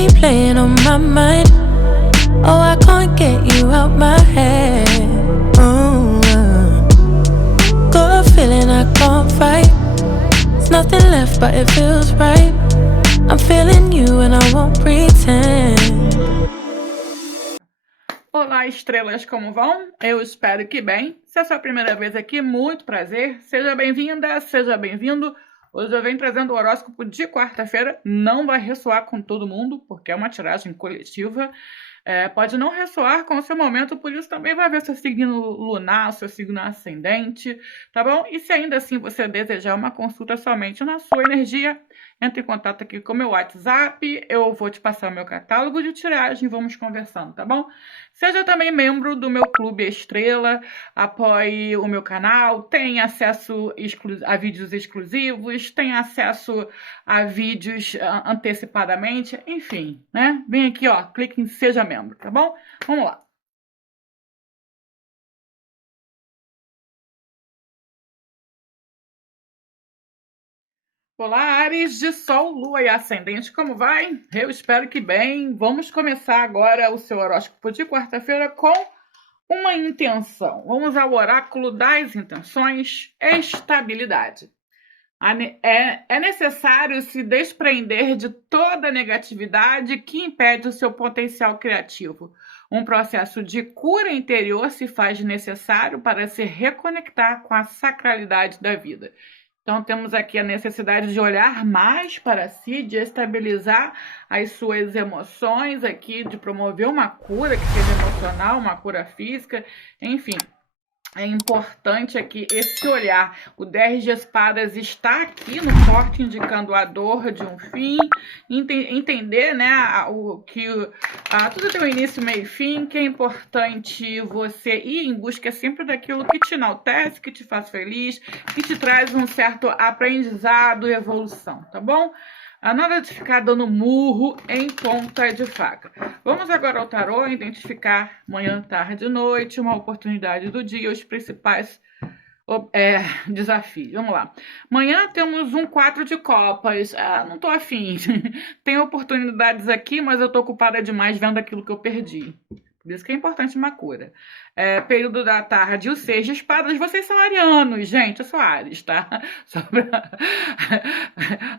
steady playing on my mind. Oh, I can't get you out my head. Got a feeling I can't fight. There's nothing left but it feels right. I'm feeling you and I won't pretend. Olá, estrelas, como vão? Eu espero que bem. Se é a sua primeira vez aqui, muito prazer. Seja bem-vinda, seja bem-vindo. Hoje eu venho trazendo o horóscopo de quarta-feira. Não vai ressoar com todo mundo, porque é uma tiragem coletiva. Pode não ressoar com o seu momento, por isso também vai ver seu signo lunar, seu signo ascendente, tá bom? E se ainda assim você desejar uma consulta somente na sua energia, entre em contato aqui com o meu WhatsApp, eu vou te passar o meu catálogo de tiragem e vamos conversando, tá bom? Seja também membro do meu Clube Estrela, apoie o meu canal, tem acesso a vídeos exclusivos, tem acesso a vídeos antecipadamente, enfim, né? Vem aqui, ó, clique em Seja Membro, tá bom? Vamos lá. Olá, Áries de Sol, Lua e Ascendente, como vai? Eu espero que bem. Vamos começar agora o seu horóscopo de quarta-feira com uma intenção. Vamos ao oráculo das intenções, estabilidade. É necessário se desprender de toda negatividade que impede o seu potencial criativo. Um processo de cura interior se faz necessário para se reconectar com a sacralidade da vida. Então, temos aqui a necessidade de olhar mais para si, de estabilizar as suas emoções aqui, de promover uma cura que seja emocional, uma cura física, enfim. É importante aqui esse olhar. O 10 de espadas está aqui no forte, indicando a dor de um fim. Entender, né, tudo tem um início, meio e fim, que é importante você ir em busca sempre daquilo que te enaltece, que te faz feliz, que te traz um certo aprendizado e evolução, tá bom? Nada de ficar dando murro em ponta de faca. Vamos agora ao tarô, identificar manhã, tarde e noite, uma oportunidade do dia, os principais desafios. Vamos lá. Manhã temos um 4 de copas. Não tô afim. Tem oportunidades aqui, mas eu tô ocupada demais vendo aquilo que eu perdi. Por isso que é importante uma cura. Período da tarde, o 6 de espadas. Vocês são arianos, gente. Eu sou Áries, tá? Só pra...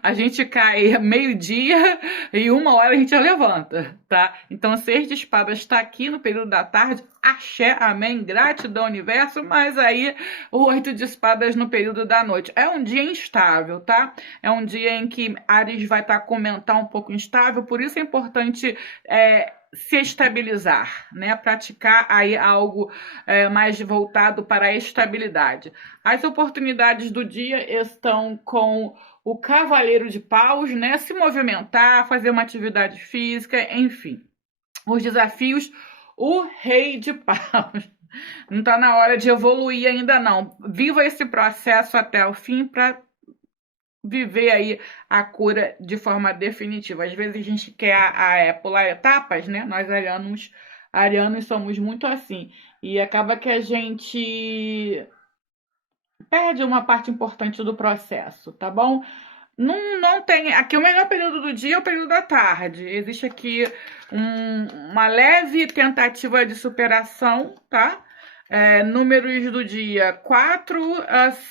A gente cai meio-dia e 1 hora a gente já levanta, tá? Então, o 6 de espadas está aqui no período da tarde. Axé, amém, gratidão, universo. Mas aí, o 8 de espadas no período da noite. É um dia instável, tá? É um dia em que Áries vai estar com mental um pouco instável. Por isso é importante... se estabilizar, né? Praticar aí algo mais voltado para a estabilidade. As oportunidades do dia estão com o cavaleiro de paus, né? Se movimentar, fazer uma atividade física, enfim. Os desafios, o rei de paus. Não está na hora de evoluir ainda não. Viva esse processo até o fim para viver aí a cura de forma definitiva. Às vezes a gente quer pular etapas, né? Nós arianos somos muito assim. E acaba que a gente perde uma parte importante do processo, tá bom? Não tem... Aqui o melhor período do dia é o período da tarde. Existe aqui uma leve tentativa de superação, tá? Números do dia 4,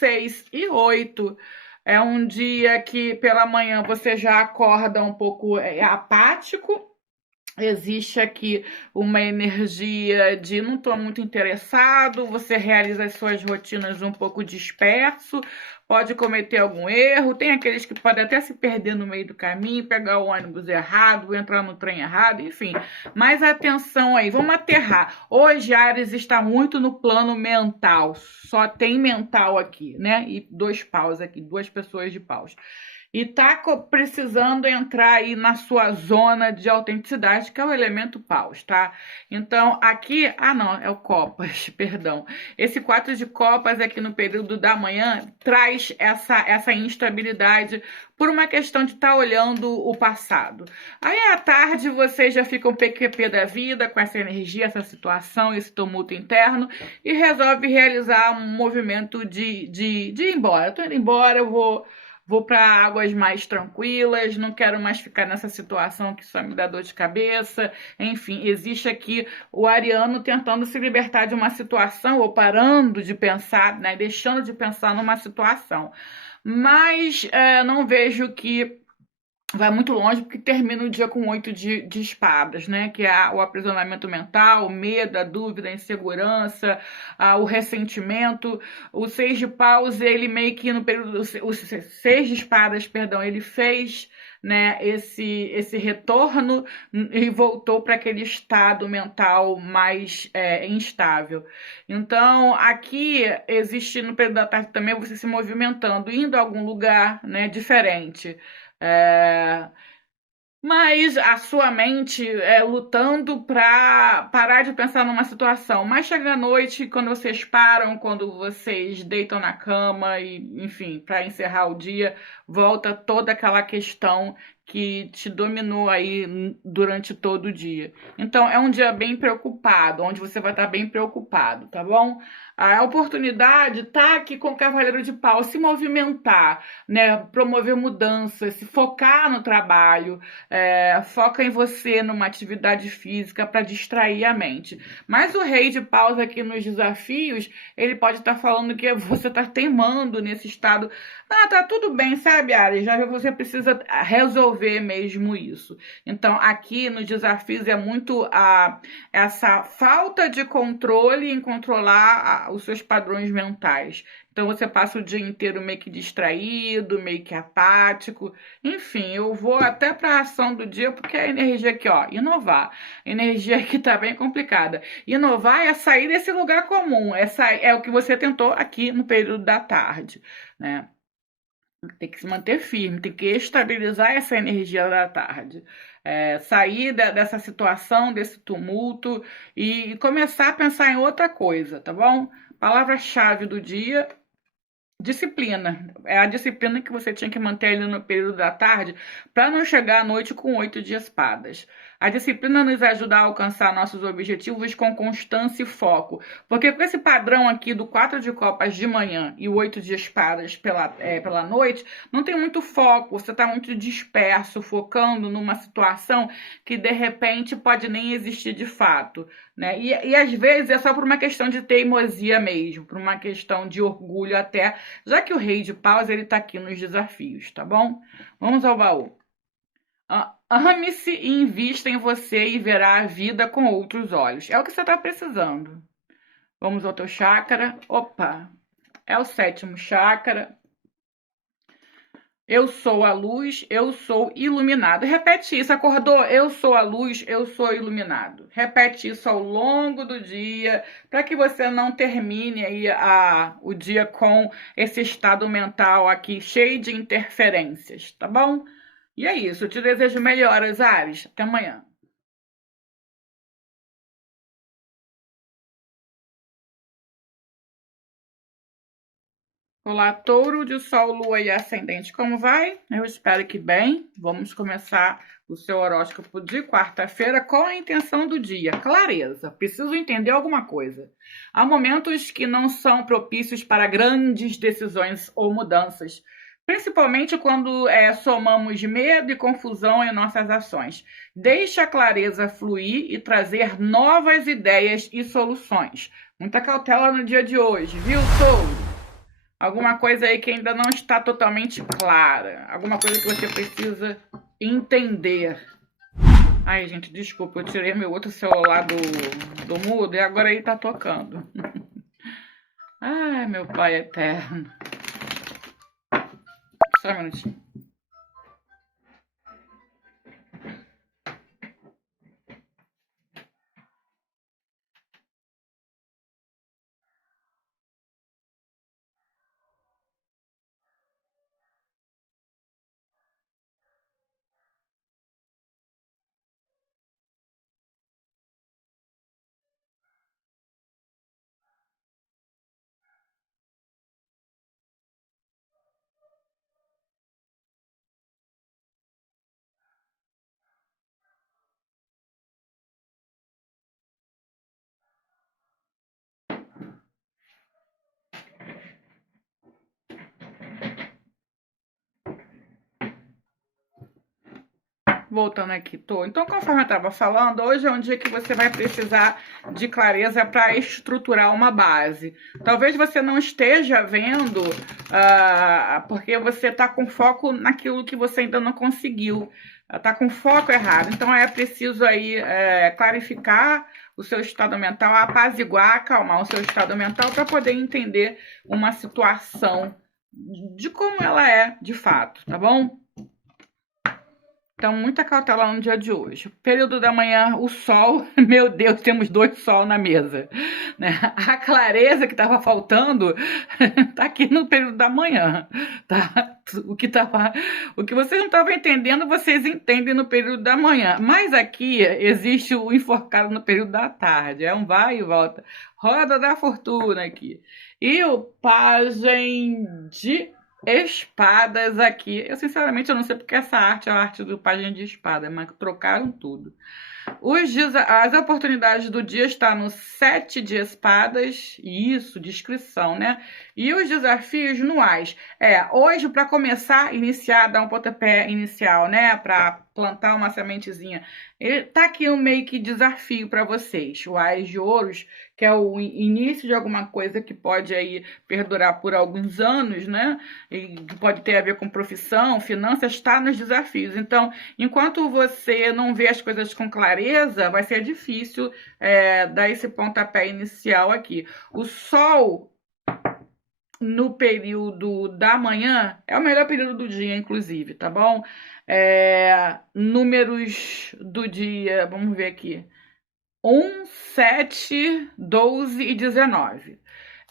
6 e 8. É um dia que pela manhã você já acorda um pouco apático. Existe aqui uma energia de não estou muito interessado, você realiza as suas rotinas um pouco disperso, pode cometer algum erro, tem aqueles que podem até se perder no meio do caminho, pegar o ônibus errado, entrar no trem errado, enfim. Mas atenção aí, vamos aterrar. Hoje Áries está muito no plano mental, só tem mental aqui, né? E 2 paus aqui, 2 pessoas de paus. E tá precisando entrar aí na sua zona de autenticidade, que é o elemento paus, tá? Então, aqui... não, é o copas, perdão. Esse 4 de copas aqui no período da manhã traz essa instabilidade por uma questão de estar olhando o passado. Aí, à tarde, você já fica um PQP da vida, com essa energia, essa situação, esse tumulto interno, e resolve realizar um movimento de ir embora. Eu tô indo embora, eu vou vou para águas mais tranquilas, não quero mais ficar nessa situação que só me dá dor de cabeça. Enfim, existe aqui o ariano tentando se libertar de uma situação ou parando de pensar, né, deixando de pensar numa situação. Mas não vejo que vai muito longe porque termina o dia com 8 de espadas, né? Que é o aprisionamento mental, o medo, a dúvida, a insegurança, o ressentimento. O 6 de paus, ele meio que no período. O 6 de espadas, perdão, ele fez, né, esse retorno e voltou para aquele estado mental mais instável. Então, aqui existe no período da tarde também você se movimentando, indo a algum lugar, né, diferente. É, mas a sua mente lutando para parar de pensar numa situação. Mas chega à noite, quando vocês param, quando vocês deitam na cama e, enfim, para encerrar o dia, volta toda aquela questão que te dominou aí durante todo o dia. Então é um dia bem preocupado, onde você vai estar bem preocupado, tá bom? A oportunidade tá aqui com o Cavaleiro de Pau, se movimentar, né? Promover mudanças, se focar no trabalho, foca em você numa atividade física para distrair a mente. Mas o Rei de Paus aqui nos desafios, ele pode estar falando que você está teimando nesse estado. Ah, tá tudo bem, sabe, Ares? Já você precisa resolver mesmo isso. Então, aqui nos desafios é muito essa falta de controle em controlar os seus padrões mentais. Então você passa o dia inteiro meio que distraído, meio que apático. Enfim, eu vou até para a ação do dia porque a energia aqui, ó, inovar. A energia aqui tá bem complicada. Inovar é sair desse lugar comum. É o que você tentou aqui no período da tarde, né? Tem que se manter firme, tem que estabilizar essa energia da tarde. Sair dessa situação, desse tumulto e começar a pensar em outra coisa, tá bom? Palavra-chave do dia: disciplina. É a disciplina que você tinha que manter ali no período da tarde para não chegar à noite com 8 de espadas. A disciplina nos ajuda a alcançar nossos objetivos com constância e foco. Porque com esse padrão aqui do 4 de copas de manhã e o 8 de espadas pela noite, não tem muito foco, você está muito disperso, focando numa situação que de repente pode nem existir de fato, né? E às vezes é só por uma questão de teimosia mesmo, por uma questão de orgulho até, já que o Rei de Paus ele tá aqui nos desafios, tá bom? Vamos ao baú. Ame-se e invista em você e verá a vida com outros olhos. É o que você está precisando. Vamos ao teu chakra. Opa, é o 7º chakra. Eu sou a luz, eu sou iluminado. Repete isso, acordou? Eu sou a luz, eu sou iluminado. Repete isso ao longo do dia, para que você não termine aí o dia com esse estado mental aqui cheio de interferências, tá bom? E é isso, eu te desejo melhoras, Ares. Até amanhã. Olá, touro de sol, lua e ascendente, como vai? Eu espero que bem. Vamos começar o seu horóscopo de quarta-feira com a intenção do dia, clareza. Preciso entender alguma coisa. Há momentos que não são propícios para grandes decisões ou mudanças, principalmente quando somamos medo e confusão em nossas ações. Deixe a clareza fluir e trazer novas ideias e soluções. Muita cautela no dia de hoje, viu, touro? Alguma coisa aí que ainda não está totalmente clara. Alguma coisa que você precisa entender. Ai, gente, desculpa, eu tirei meu outro celular do mudo e agora ele tá tocando. Ai, meu pai eterno. Só um minutinho. Voltando aqui, tô. Então, conforme eu estava falando, hoje é um dia que você vai precisar de clareza para estruturar uma base. Talvez você não esteja vendo, porque você está com foco naquilo que você ainda não conseguiu. Está com foco errado. Então, é preciso aí clarificar o seu estado mental, apaziguar, acalmar o seu estado mental para poder entender uma situação de como ela é de fato, tá bom? Então, muita cautela no dia de hoje. Período da manhã, o sol. Meu Deus, temos 2 sol na mesa. Né? A clareza que estava faltando está aqui no período da manhã. Tá? O que vocês não estavam entendendo, vocês entendem no período da manhã. Mas aqui existe o enforcado no período da tarde. É um vai e volta. Roda da fortuna aqui. E o pajem de espadas aqui. Eu, sinceramente, eu não sei porque essa arte é a arte do pajem de espada, mas trocaram tudo. As oportunidades do dia estão no 7 de espadas, isso, descrição, né? E os desafios no ás. Hoje, para começar, iniciar, dar um pontapé inicial, né? Para plantar uma sementezinha. Ele tá aqui um meio que desafio para vocês. O ás de ouros, que é o início de alguma coisa que pode aí perdurar por alguns anos, né? E que pode ter a ver com profissão, finanças, está nos desafios. Então, enquanto você não vê as coisas com clareza, vai ser difícil dar esse pontapé inicial aqui. O sol no período da manhã é o melhor período do dia, inclusive, tá bom? Números do dia, vamos ver aqui. 1, 7, 12 e 19.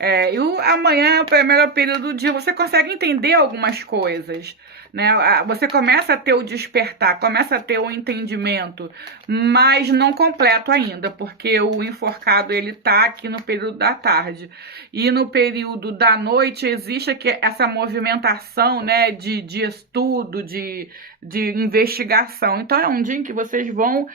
E amanhã é o melhor período do dia. Você consegue entender algumas coisas, né? Você começa a ter o despertar, começa a ter o entendimento, mas não completo ainda, porque o enforcado ele tá aqui no período da tarde. E no período da noite existe aqui essa movimentação, né, de estudo, de investigação. Então é um dia em que vocês vão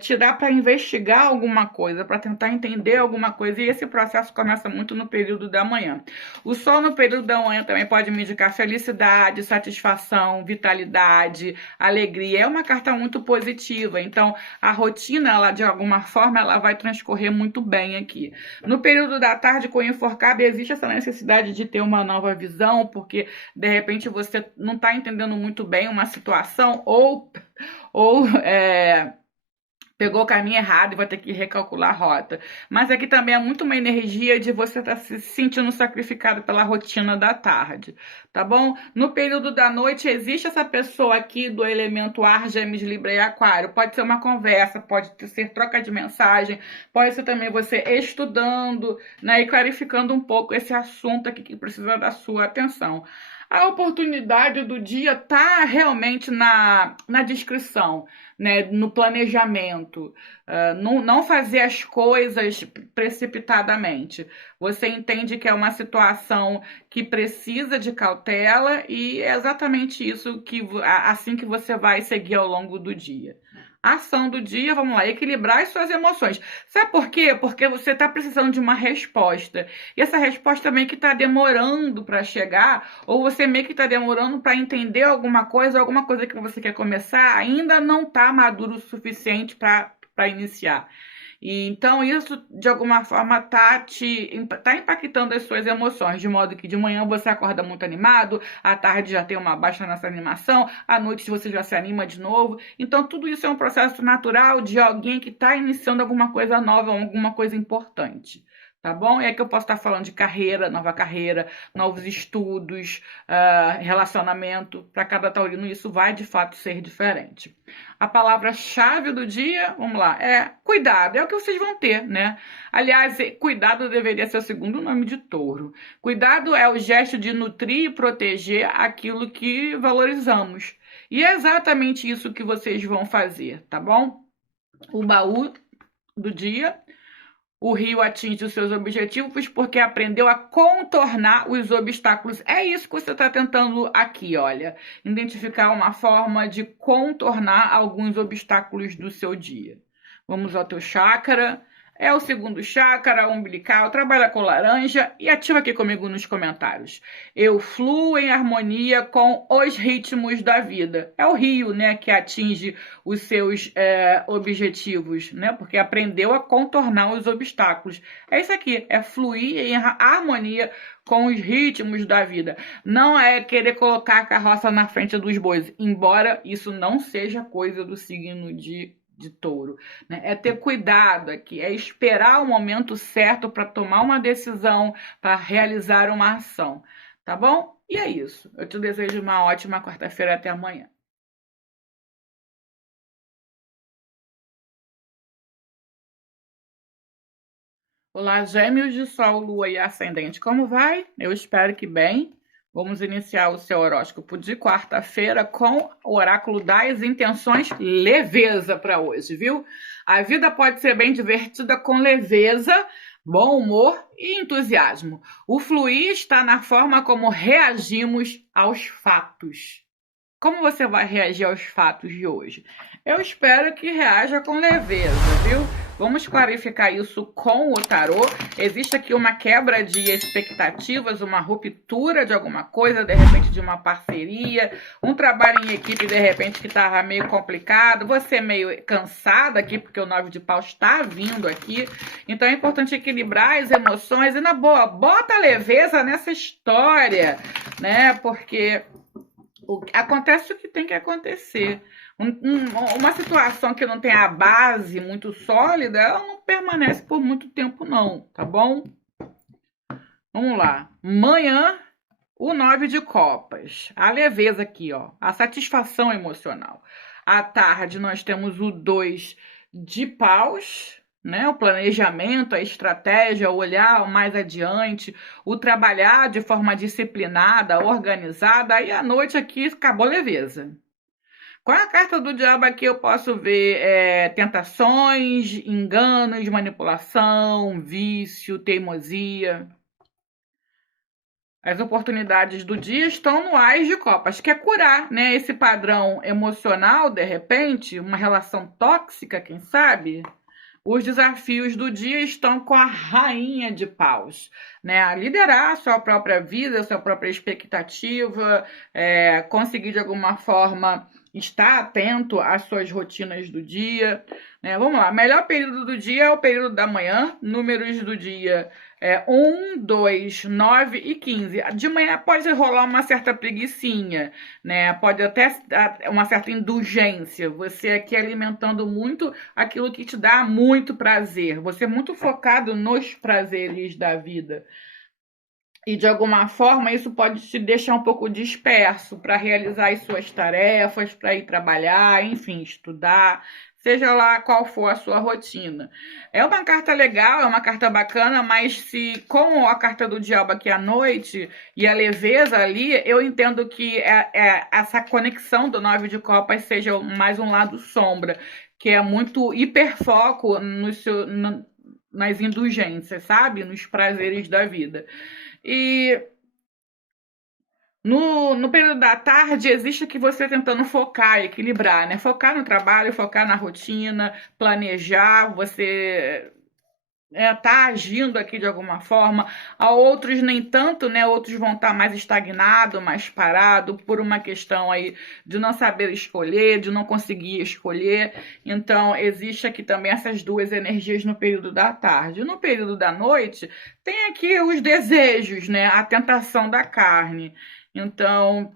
tirar para investigar alguma coisa, para tentar entender alguma coisa, e esse processo começa muito no período da manhã. O sol no período da manhã também pode me indicar felicidade, satisfação, vitalidade, alegria. É uma carta muito positiva, então a rotina, ela de alguma forma, ela vai transcorrer muito bem aqui. No período da tarde, com o enforcado, existe essa necessidade de ter uma nova visão, porque de repente você não está entendendo muito bem uma situação, ou pegou o caminho errado e vai ter que recalcular a rota. Mas aqui também é muito uma energia de você estar se sentindo sacrificado pela rotina da tarde, tá bom? No período da noite existe essa pessoa aqui do elemento ar, Gêmeos, Libra e Aquário. Pode ser uma conversa, pode ser troca de mensagem, pode ser também você estudando, né, e clarificando um pouco esse assunto aqui que precisa da sua atenção. A oportunidade do dia está realmente na descrição, né, no planejamento, não fazer as coisas precipitadamente. Você entende que é uma situação que precisa de cautela e é exatamente isso assim que você vai seguir ao longo do dia. A ação do dia, vamos lá, equilibrar as suas emoções. Sabe por quê? Porque você está precisando de uma resposta. E essa resposta meio que está demorando para chegar, ou você meio que está demorando para entender alguma coisa que você quer começar, ainda não está maduro o suficiente para iniciar. E então isso de alguma forma tá impactando as suas emoções, de modo que de manhã você acorda muito animado, à tarde já tem uma baixa nessa animação, à noite você já se anima de novo. Então tudo isso é um processo natural de alguém que está iniciando alguma coisa nova, alguma coisa importante. Tá bom? E aqui eu posso estar falando de carreira, nova carreira, novos estudos, relacionamento. Para cada taurino isso vai de fato ser diferente. A palavra-chave do dia, vamos lá, é cuidado. É o que vocês vão ter, né? Aliás, cuidado deveria ser o segundo nome de touro. Cuidado é o gesto de nutrir e proteger aquilo que valorizamos. E é exatamente isso que vocês vão fazer, tá bom? O baú do dia. O rio atinge os seus objetivos porque aprendeu a contornar os obstáculos. É isso que você está tentando aqui, olha. Identificar uma forma de contornar alguns obstáculos do seu dia. Vamos ao teu chakra. É o segundo chakra umbilical, trabalha com laranja e ativa aqui comigo nos comentários. Eu fluo em harmonia com os ritmos da vida. É o rio, né, que atinge os seus objetivos, né, porque aprendeu a contornar os obstáculos. É isso aqui, é fluir em harmonia com os ritmos da vida. Não é querer colocar a carroça na frente dos bois, embora isso não seja coisa do signo de touro, né? É ter cuidado aqui, é esperar o momento certo para tomar uma decisão, para realizar uma ação, tá bom? E é isso. Eu te desejo uma ótima quarta-feira, até amanhã. Olá, gêmeos de sol, lua e ascendente, como vai? Eu espero que bem. Vamos iniciar o seu horóscopo de quarta-feira com o oráculo das intenções, leveza para hoje, viu? A vida pode ser bem divertida com leveza, bom humor e entusiasmo. O fluir está na forma como reagimos aos fatos. Como você vai reagir aos fatos de hoje? Eu espero que reaja com leveza, viu? Vamos clarificar isso com o tarô. Existe aqui uma quebra de expectativas, uma ruptura de alguma coisa, de repente de uma parceria, um trabalho em equipe, de repente, que estava meio complicado, você meio cansada aqui, porque o 9 de paus está vindo aqui. Então é importante equilibrar as emoções e, na boa, bota leveza nessa história, né? Porque acontece o que tem que acontecer. Uma situação que não tem a base muito sólida, ela não permanece por muito tempo não, tá bom? Vamos lá. Manhã, o 9 de copas. A leveza aqui, ó. A satisfação emocional. À tarde, nós temos o 2 de paus, né? O planejamento, a estratégia, o olhar mais adiante, o trabalhar de forma disciplinada, organizada. Aí à noite aqui acabou leveza. Com a carta do diabo aqui eu posso ver tentações, enganos, manipulação, vício, teimosia. As oportunidades do dia estão no Ás de Copas, que é curar, né, esse padrão emocional, de repente, uma relação tóxica, quem sabe? Os desafios do dia estão com a Rainha de Paus, né? A liderar a sua própria vida, a sua própria expectativa, conseguir de alguma forma estar atento às suas rotinas do dia, né? Vamos lá, melhor período do dia é o período da manhã, números do dia 1, 2, 9 e 15. De manhã pode rolar uma certa preguicinha, né? Pode até uma certa indulgência. Você aqui alimentando muito aquilo que te dá muito prazer. Você é muito focado nos prazeres da vida. E de alguma forma isso pode te deixar um pouco disperso para realizar as suas tarefas, para ir trabalhar, enfim, estudar, seja lá qual for a sua rotina. É uma carta legal, é uma carta bacana, mas se com a carta do diabo aqui à noite e a leveza ali, eu entendo que essa conexão do 9 de copas seja mais um lado sombra, que é muito hiperfoco nas indulgências, sabe? Nos prazeres da vida. E no período da tarde, existe que você tentando focar, equilibrar, né? Focar no trabalho, focar na rotina, planejar, você tá agindo aqui de alguma forma. A outros nem tanto, né? Outros vão estar mais estagnado, mais parado, por uma questão aí de não saber escolher, de não conseguir escolher. Então, existe aqui também essas duas energias no período da tarde. No período da noite, tem aqui os desejos, né? A tentação da carne. Então,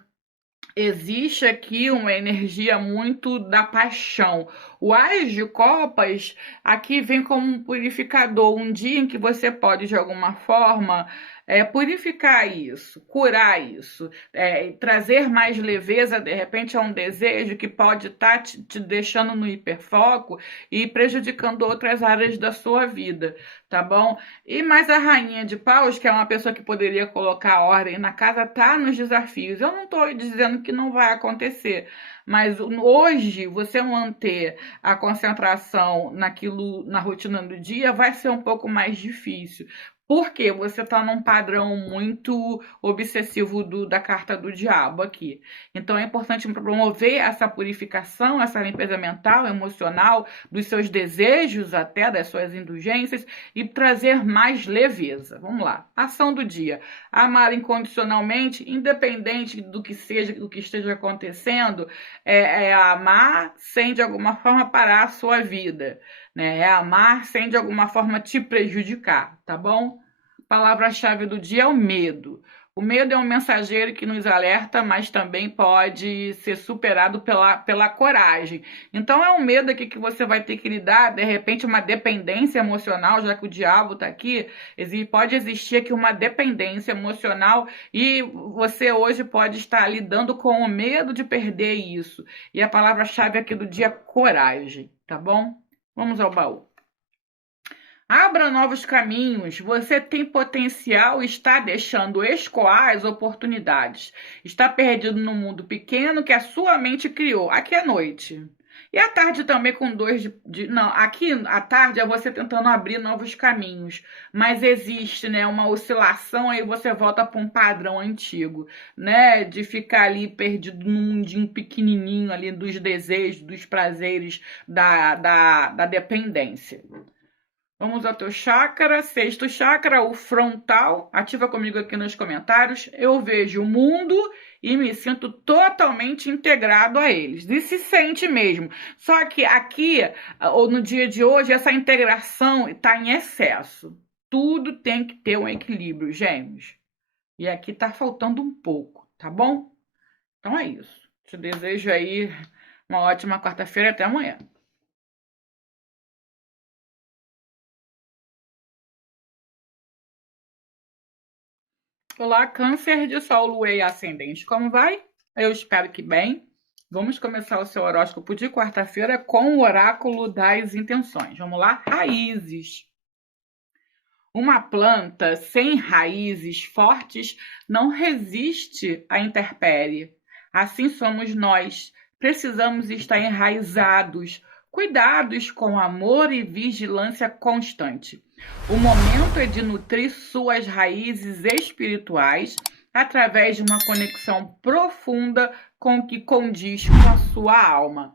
existe aqui uma energia muito da paixão. O Ás de Copas aqui vem como um purificador, um dia em que você pode, de alguma forma, purificar isso, curar isso, trazer mais leveza, de repente, a um desejo que pode estar te deixando no hiperfoco e prejudicando outras áreas da sua vida, tá bom? E mais a Rainha de Paus, que é uma pessoa que poderia colocar ordem na casa, tá nos desafios. Eu não estou dizendo que não vai acontecer, mas hoje você manter a concentração naquilo, na rotina do dia, vai ser um pouco mais difícil. Porque você está num padrão muito obsessivo da carta do diabo aqui. Então é importante promover essa purificação, essa limpeza mental, emocional, dos seus desejos, até das suas indulgências, e trazer mais leveza. Vamos lá. Ação do dia: amar incondicionalmente, independente do que seja, do que esteja acontecendo, é amar sem de alguma forma parar a sua vida, né? É amar sem de alguma forma te prejudicar, tá bom? Palavra-chave do dia é o medo. O medo é um mensageiro que nos alerta, mas também pode ser superado pela coragem. Então é um medo aqui que você vai ter que lidar, de repente uma dependência emocional, já que o diabo está aqui, pode existir aqui uma dependência emocional e você hoje pode estar lidando com o medo de perder isso. E a palavra-chave aqui do dia é coragem, tá bom? Vamos ao baú. Abra novos caminhos. Você tem potencial e está deixando escoar as oportunidades. Está perdido no mundo pequeno que a sua mente criou. Aqui é noite. E à tarde também com não, aqui à tarde é você tentando abrir novos caminhos. Mas existe, né, uma oscilação, aí você volta para um padrão antigo, né? De ficar ali perdido num mundinho pequenininho ali dos desejos, dos prazeres, da dependência. Vamos ao teu chakra, sexto chakra, o frontal. Ativa comigo aqui nos comentários. Eu vejo o mundo e me sinto totalmente integrado a eles. E se sente mesmo. Só que aqui, ou no dia de hoje, essa integração está em excesso. Tudo tem que ter um equilíbrio, gêmeos. E aqui está faltando um pouco, tá bom? Então é isso. Te desejo aí uma ótima quarta-feira. Até amanhã. Olá, câncer de sol, lua e ascendente, como vai? Eu espero que bem. Vamos começar o seu horóscopo de quarta-feira com o oráculo das intenções. Vamos lá? Raízes. Uma planta sem raízes fortes não resiste à intempérie. Assim somos nós. Precisamos estar enraizados, cuidados com amor e vigilância constante. O momento é de nutrir suas raízes espirituais através de uma conexão profunda com o que condiz com a sua alma.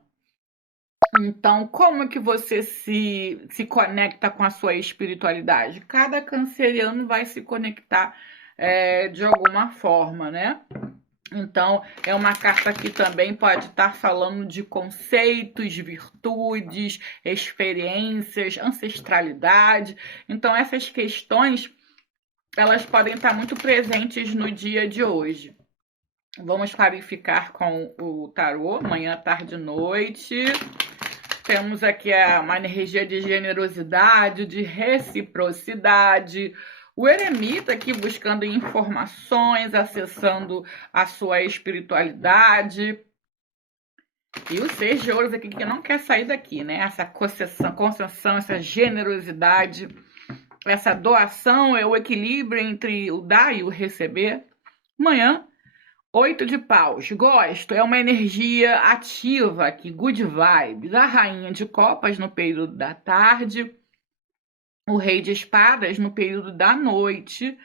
Então, como que você se conecta com a sua espiritualidade? Cada canceriano vai se conectar de alguma forma, né? Então, é uma carta que também pode estar falando de conceitos, virtudes, experiências, ancestralidade. Então, essas questões, elas podem estar muito presentes no dia de hoje. Vamos clarificar com o tarô, manhã, tarde e noite. Temos aqui uma energia de generosidade, de reciprocidade. O eremita aqui buscando informações, acessando a sua espiritualidade. E o seis de ouros aqui que não quer sair daqui, né? Essa concessão, essa generosidade, essa doação, é o equilíbrio entre o dar e o receber. Amanhã, 8 de paus, gosto, é uma energia ativa aqui, good vibes. A rainha de copas no período da tarde, o rei de espadas no período da noite.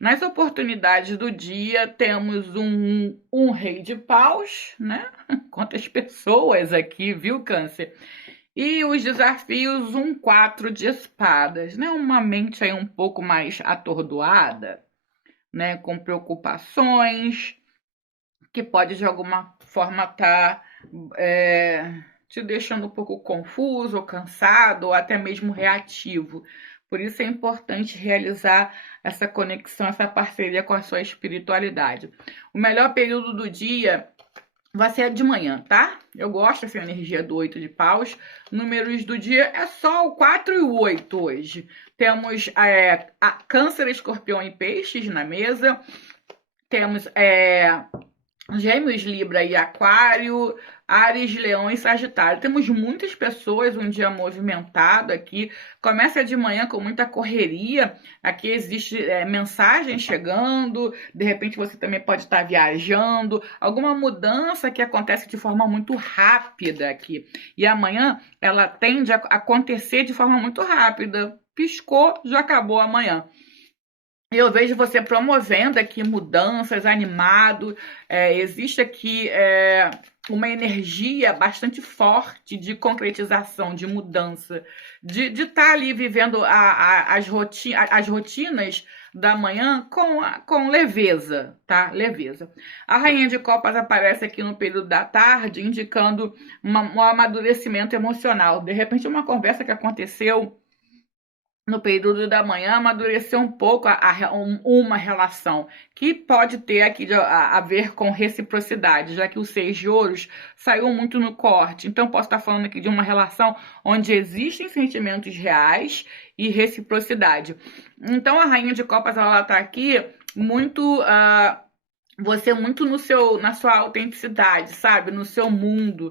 Nas oportunidades do dia, temos um rei de paus, né? Quantas pessoas aqui, viu, câncer? E os desafios, um 4 de espadas, né? Uma mente aí um pouco mais atordoada, né? Com preocupações, que pode de alguma forma estar te deixando um pouco confuso, ou cansado, ou até mesmo reativo. Por isso é importante realizar essa conexão, essa parceria com a sua espiritualidade. O melhor período do dia vai ser de manhã, tá? Eu gosto dessa energia do 8 de paus. Números do dia é só o 4 e o 8 hoje. Temos a Câncer, Escorpião e Peixes na mesa. Temos Gêmeos, Libra e Aquário, Áries, Leão e Sagitário. Temos muitas pessoas, um dia movimentado aqui. Começa de manhã com muita correria. Aqui existe mensagem chegando. De repente você também pode estar viajando. Alguma mudança que acontece de forma muito rápida aqui. E amanhã ela tende a acontecer de forma muito rápida. Piscou, já acabou amanhã. Eu vejo você promovendo aqui mudanças, animado. Existe aqui uma energia bastante forte de concretização, de mudança, de estar ali vivendo as rotinas da manhã com leveza, tá? Leveza. A Rainha de Copas aparece aqui no período da tarde, indicando um amadurecimento emocional. De repente, uma conversa que aconteceu no período da manhã, amadurecer um pouco uma relação, que pode ter aqui a ver com reciprocidade, já que o 6 de ouros saiu muito no corte. Então, posso estar falando aqui de uma relação onde existem sentimentos reais e reciprocidade. Então, a Rainha de Copas, ela está aqui muito... você muito na sua autenticidade, sabe? No seu mundo,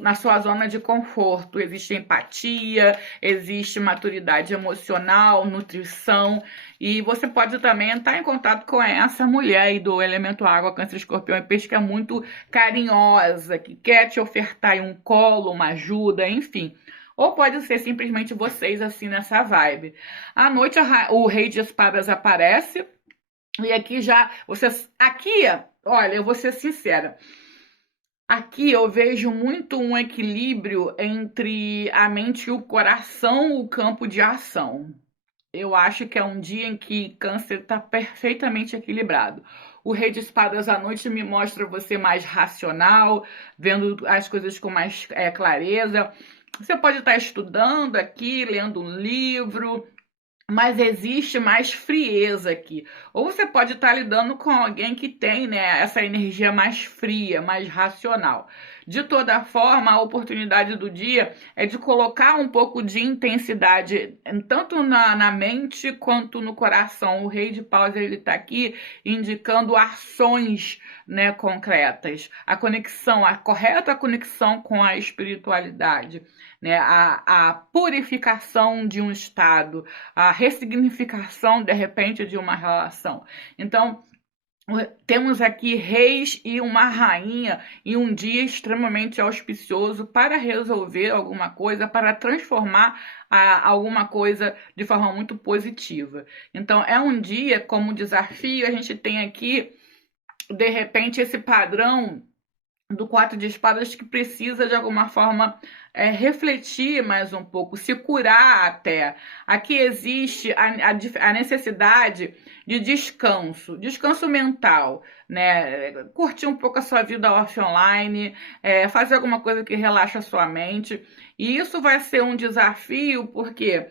na sua zona de conforto. Existe empatia, existe maturidade emocional, nutrição. E você pode também entrar em contato com essa mulher aí do elemento água, câncer, escorpião e peixe, que é muito carinhosa, que quer te ofertar um colo, uma ajuda, enfim. Ou pode ser simplesmente vocês assim nessa vibe. À noite, o Rei de Espadas aparece. E aqui olha, eu vou ser sincera. Aqui eu vejo muito um equilíbrio entre a mente e o coração, o campo de ação. Eu acho que é um dia em que Câncer está perfeitamente equilibrado. O Rei de Espadas à noite me mostra você mais racional, vendo as coisas com mais clareza. Você pode estar estudando aqui, lendo um livro, mas existe mais frieza aqui. Ou você pode estar lidando com alguém que tem, né, essa energia mais fria, mais racional. De toda forma, a oportunidade do dia é de colocar um pouco de intensidade, tanto na mente quanto no coração. O Rei de Paus, ele está aqui indicando ações, né, concretas. A conexão, a correta conexão com a espiritualidade, né, a purificação de um estado, a ressignificação, de repente, de uma relação. Então, temos aqui reis e uma rainha e um dia extremamente auspicioso para resolver alguma coisa, para transformar alguma coisa de forma muito positiva. Então, é um dia como desafio, a gente tem aqui, de repente, esse padrão do 4 de espadas que precisa de alguma forma refletir mais um pouco, se curar até. Aqui existe a necessidade de descanso mental, né? Curtir um pouco a sua vida offline, fazer alguma coisa que relaxa a sua mente. E isso vai ser um desafio, porque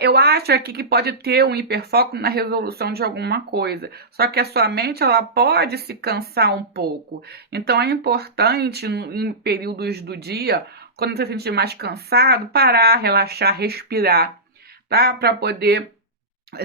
eu acho aqui que pode ter um hiperfoco na resolução de alguma coisa. Só que a sua mente, ela pode se cansar um pouco. Então, é importante, em períodos do dia, quando você se sentir mais cansado, parar, relaxar, respirar, tá? Para poder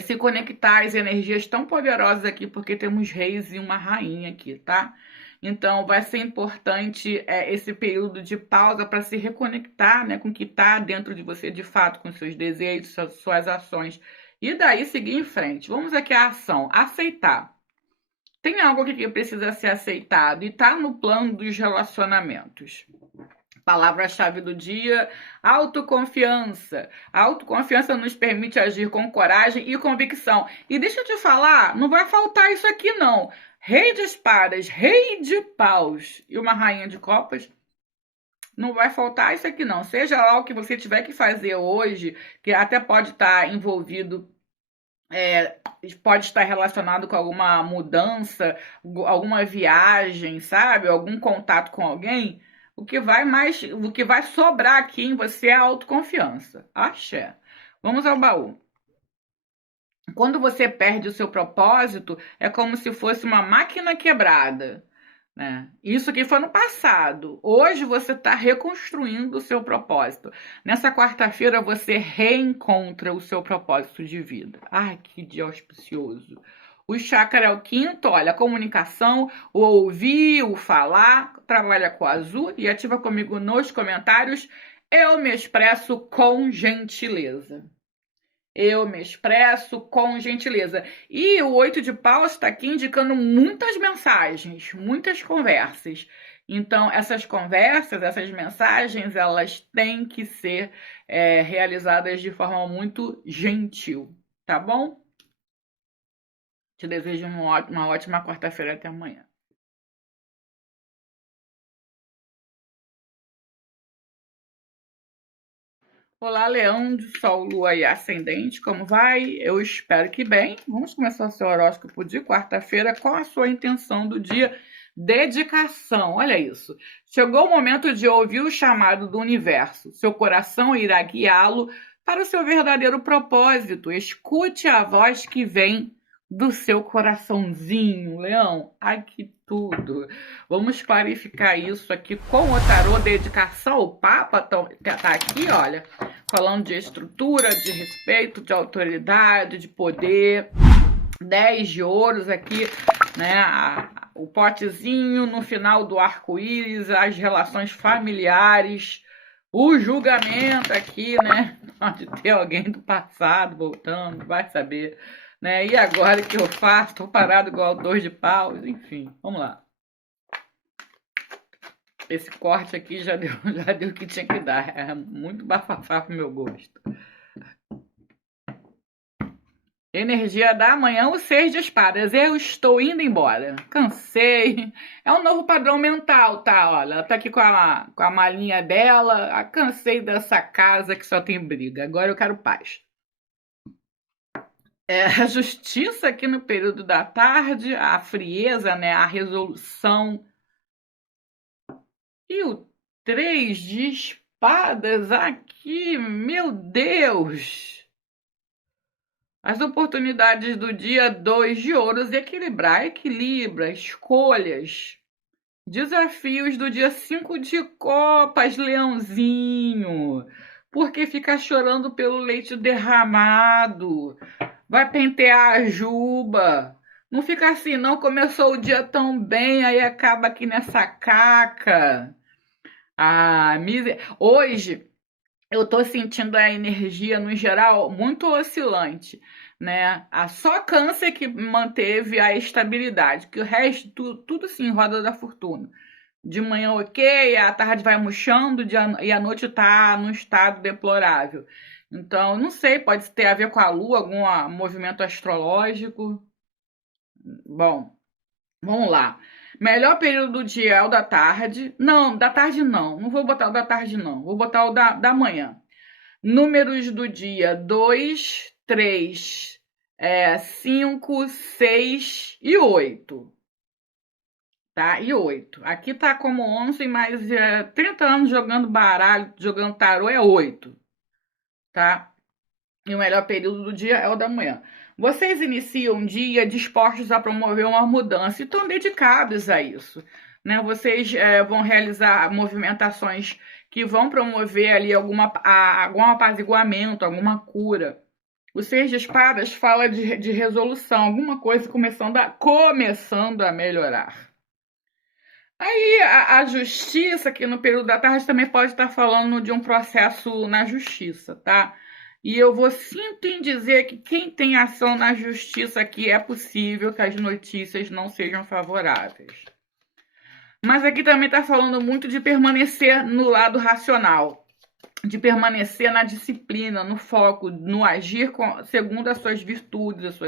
se conectar às energias tão poderosas aqui, porque temos reis e uma rainha aqui, tá? Então, vai ser importante esse período de pausa para se reconectar, né, com o que está dentro de você de fato, com seus desejos, suas ações. E daí seguir em frente. Vamos aqui à ação. Aceitar. Tem algo aqui que precisa ser aceitado e está no plano dos relacionamentos. Palavra-chave do dia, autoconfiança. A autoconfiança nos permite agir com coragem e convicção. E deixa eu te falar, não vai faltar isso aqui não. Rei de espadas, rei de paus e uma rainha de copas. Não vai faltar isso aqui não. Seja lá o que você tiver que fazer hoje, que até pode estar envolvido, pode estar relacionado com alguma mudança, alguma viagem, sabe? Algum contato com alguém. O que vai sobrar aqui em você é a autoconfiança. Axé. Vamos ao baú. Quando você perde o seu propósito, é como se fosse uma máquina quebrada, né? Isso aqui foi no passado. Hoje você está reconstruindo o seu propósito. Nessa quarta-feira você reencontra o seu propósito de vida. Ai, que dia auspicioso. O chakra é o quinto, olha, a comunicação, o ouvir, o falar, trabalha com o azul e ativa comigo nos comentários. Eu me expresso com gentileza. Eu me expresso com gentileza. E o 8 de paus está aqui indicando muitas mensagens, muitas conversas. Então, essas conversas, essas mensagens, elas têm que ser realizadas de forma muito gentil, tá bom? Te desejo uma ótima quarta-feira. Até amanhã. Olá, Leão de Sol, Lua e Ascendente, como vai? Eu espero que bem. Vamos começar seu horóscopo de quarta-feira. Qual a sua intenção do dia? Dedicação, olha isso. Chegou o momento de ouvir o chamado do universo. Seu coração irá guiá-lo para o seu verdadeiro propósito. Escute a voz que vem do seu coraçãozinho, Leão. Ai, que tudo. Vamos clarificar isso aqui com o tarô dedicação. O Papa tá aqui, olha, falando de estrutura, de respeito, de autoridade, de poder. 10 de ouros aqui, né? O potezinho no final do arco-íris, as relações familiares, o julgamento aqui, né? Pode ter alguém do passado voltando, vai saber, né? E agora o que eu faço? Tô parado igual 2 de paus, enfim, vamos lá. Esse corte aqui já deu o que tinha que dar. É muito bafafá pro meu gosto. Energia da manhã, o 6 de espadas. Eu estou indo embora. Cansei. É um novo padrão mental, tá? Olha, ela tá aqui com a malinha dela. Cansei dessa casa que só tem briga. Agora eu quero paz. A justiça aqui no período da tarde, a frieza, né? A resolução. E o 3 de espadas aqui, meu Deus! As oportunidades do dia 2 de ouros, equilibra, escolhas. Desafios do dia 5 de copas, leãozinho. Porque fica chorando pelo leite derramado. Vai pentear a juba. Não fica assim, não. Começou o dia tão bem, aí acaba aqui nessa caca. Hoje eu tô sentindo a energia, no geral, muito oscilante, né? Só Câncer que manteve a estabilidade, que o resto, tudo sim, roda da fortuna. De manhã ok, à tarde vai murchando e à noite tá num estado deplorável. Então, não sei, pode ter a ver com a lua, algum movimento astrológico. Bom, vamos lá. Melhor período do dia é o da tarde. Não, da tarde não. Não vou botar o da tarde, não. Vou botar o da manhã. Números do dia: 2, 3, 5, 6 e 8. Tá? E 8. Aqui tá como 11, mas 30 anos jogando baralho, jogando tarô é 8. Tá? E o melhor período do dia é o da manhã. Vocês iniciam um dia dispostos a promover uma mudança e estão dedicados a isso, né? Vocês vão realizar movimentações que vão promover ali algum apaziguamento, alguma cura. O 6 de espadas fala de resolução, alguma coisa começando a melhorar. Aí a justiça, aqui no período da tarde, também pode estar falando de um processo na justiça, tá? E eu sinto em dizer que quem tem ação na justiça aqui é possível que as notícias não sejam favoráveis. Mas aqui também está falando muito de permanecer no lado racional, de permanecer na disciplina, no foco, no agir segundo as suas virtudes,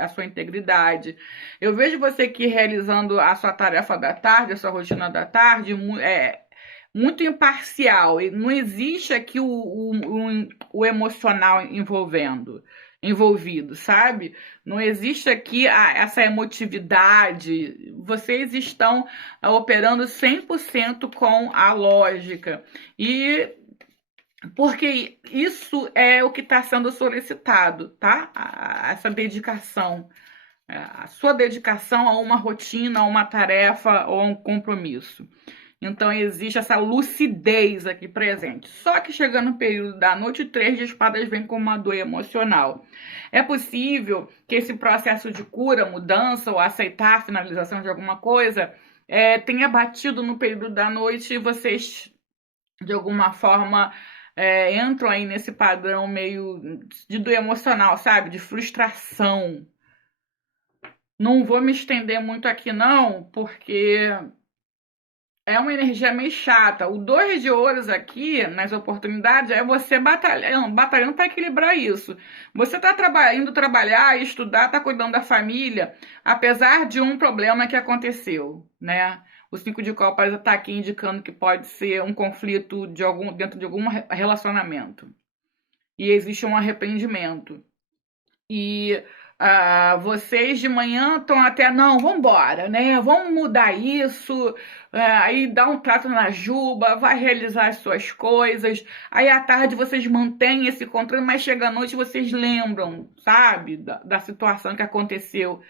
a sua integridade. Eu vejo você aqui realizando a sua tarefa da tarde, a sua rotina da tarde, muito imparcial, e não existe aqui o emocional envolvido, sabe? Não existe aqui essa emotividade. Vocês estão operando 100% com a lógica. E porque isso é o que está sendo solicitado, tá? Essa dedicação. A sua dedicação a uma rotina, a uma tarefa ou a um compromisso. Então, existe essa lucidez aqui presente. Só que chegando no período da noite, o 3 de espadas vem com uma dor emocional. É possível que esse processo de cura, mudança ou aceitar a finalização de alguma coisa tenha batido no período da noite e vocês, de alguma forma, entram aí nesse padrão meio de dor emocional, sabe? De frustração. Não vou me estender muito aqui, não, porque é uma energia meio chata. O 2 de ouros aqui, nas oportunidades, é você batalhando para equilibrar isso. Você está indo trabalhar, estudar, está cuidando da família, apesar de um problema que aconteceu, né? O 5 de copas está aqui indicando que pode ser um conflito dentro de algum relacionamento. E existe um arrependimento. E vocês de manhã estão até, não, vamos embora, né? Vamos mudar isso, aí dá um trato na juba, vai realizar as suas coisas. Aí à tarde vocês mantêm esse controle, mas chega à noite vocês lembram, sabe, da situação que aconteceu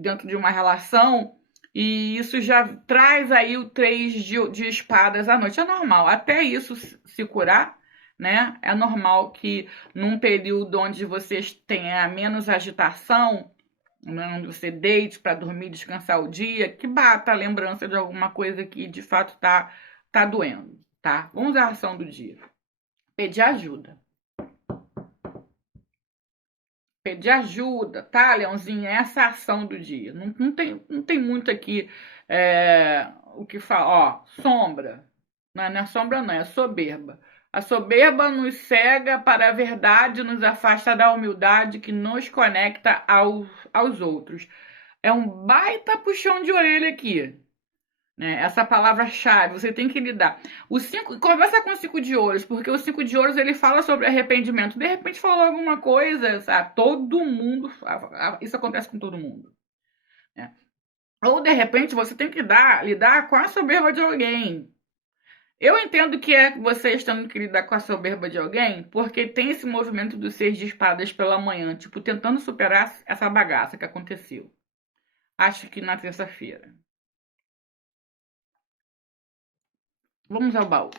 dentro de uma relação. E isso já traz aí o 3 de espadas à noite. É normal, até isso se curar, né? É normal que num período onde vocês tenham menos agitação, onde você deite para dormir, descansar o dia, que bata a lembrança de alguma coisa que de fato tá doendo, tá? Vamos à ação do dia. Pedir ajuda. Pedir ajuda, tá, Leãozinho? É essa ação do dia. Não tem muito aqui o que falar. Ó, sombra. Não é sombra, não, é soberba. A soberba nos cega para a verdade, nos afasta da humildade que nos conecta aos outros. É um baita puxão de orelha aqui, né? Essa palavra-chave, você tem que lidar. Conversa com o 5 de ouros, porque o 5 de ouros ele fala sobre arrependimento. De repente falou alguma coisa, sabe? Todo mundo, isso acontece com todo mundo, né? Ou de repente você tem que lidar com a soberba de alguém. Eu entendo que é vocês tendo que lidar com a soberba de alguém, porque tem esse movimento dos 6 de espadas pela manhã, tipo, tentando superar essa bagaça que aconteceu. Acho que na terça-feira. Vamos ao baú.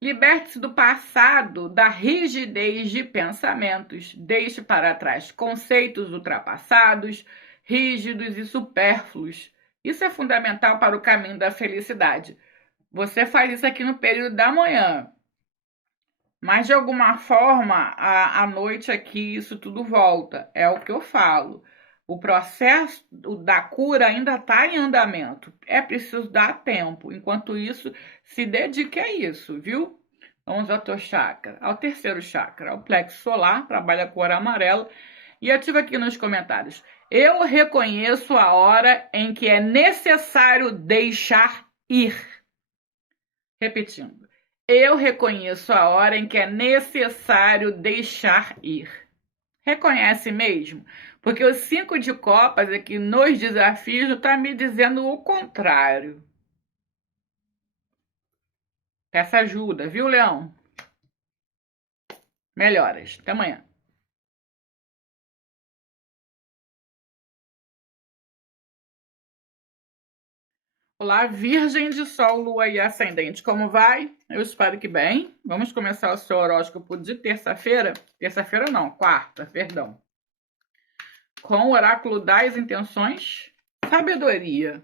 Liberte-se do passado, da rigidez de pensamentos. Deixe para trás conceitos ultrapassados, rígidos e supérfluos. Isso é fundamental para o caminho da felicidade. Você faz isso aqui no período da manhã. Mas, de alguma forma, à noite aqui, isso tudo volta. É o que eu falo. O processo da cura ainda está em andamento. É preciso dar tempo. Enquanto isso, se dedique a isso, viu? Vamos ao teu chakra. Ao terceiro chakra, ao plexo solar, trabalha a cor amarela. E ativa aqui nos comentários. Eu reconheço a hora em que é necessário deixar ir. Repetindo. Eu reconheço a hora em que é necessário deixar ir. Reconhece mesmo? Porque o 5 de copas aqui nos desafios está me dizendo o contrário. Peça ajuda, viu, Leão? Melhoras. Até amanhã. Olá, Virgem de Sol, Lua e Ascendente. Como vai? Eu espero que bem. Vamos começar o seu horóscopo de terça-feira. Terça-feira não, quarta, perdão. Com o oráculo das intenções, sabedoria.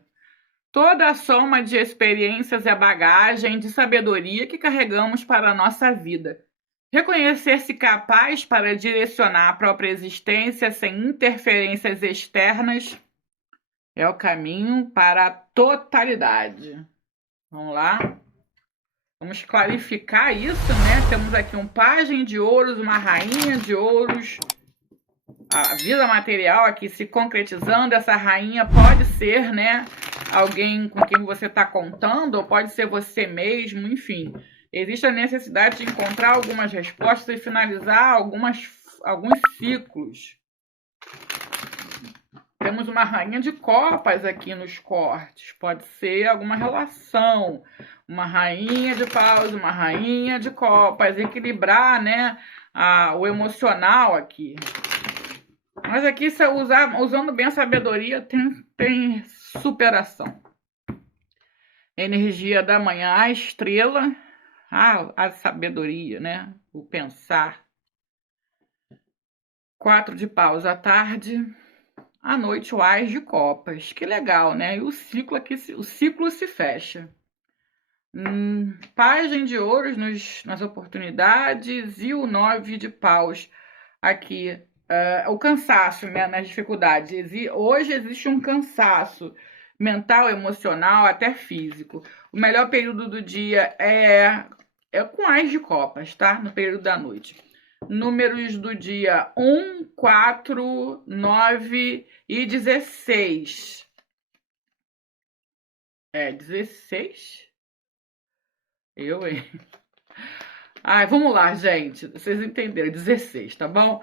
Toda a soma de experiências é bagagem de sabedoria que carregamos para a nossa vida. Reconhecer-se capaz para direcionar a própria existência sem interferências externas é o caminho para a totalidade. Vamos lá? Vamos clarificar isso, né? Temos aqui um pajem de ouros, uma rainha de ouros. A vida material aqui se concretizando. Essa rainha pode ser, né, alguém com quem você está contando, ou pode ser você mesmo, enfim. Existe a necessidade de encontrar algumas respostas e finalizar alguns ciclos. Temos uma rainha de copas aqui nos cortes. Pode ser alguma relação. Uma rainha de paus, uma rainha de copas. Equilibrar, né, o emocional aqui. Mas aqui, usando bem a sabedoria, tem superação. Energia da manhã, a estrela. A sabedoria, né? O pensar. 4 de paus à tarde. À noite, o Ás de copas. Que legal, né? E o ciclo aqui, o ciclo se fecha. Pajem de ouros nas oportunidades e o 9 de paus aqui. O cansaço, né, nas dificuldades. Hoje existe um cansaço, mental, emocional, até físico. O melhor período do dia é com as de copas, tá? No período da noite. Números do dia 1, 4, 9 e 16. 16? Hein? Ai, vamos lá, gente. Vocês entenderam, 16, tá bom?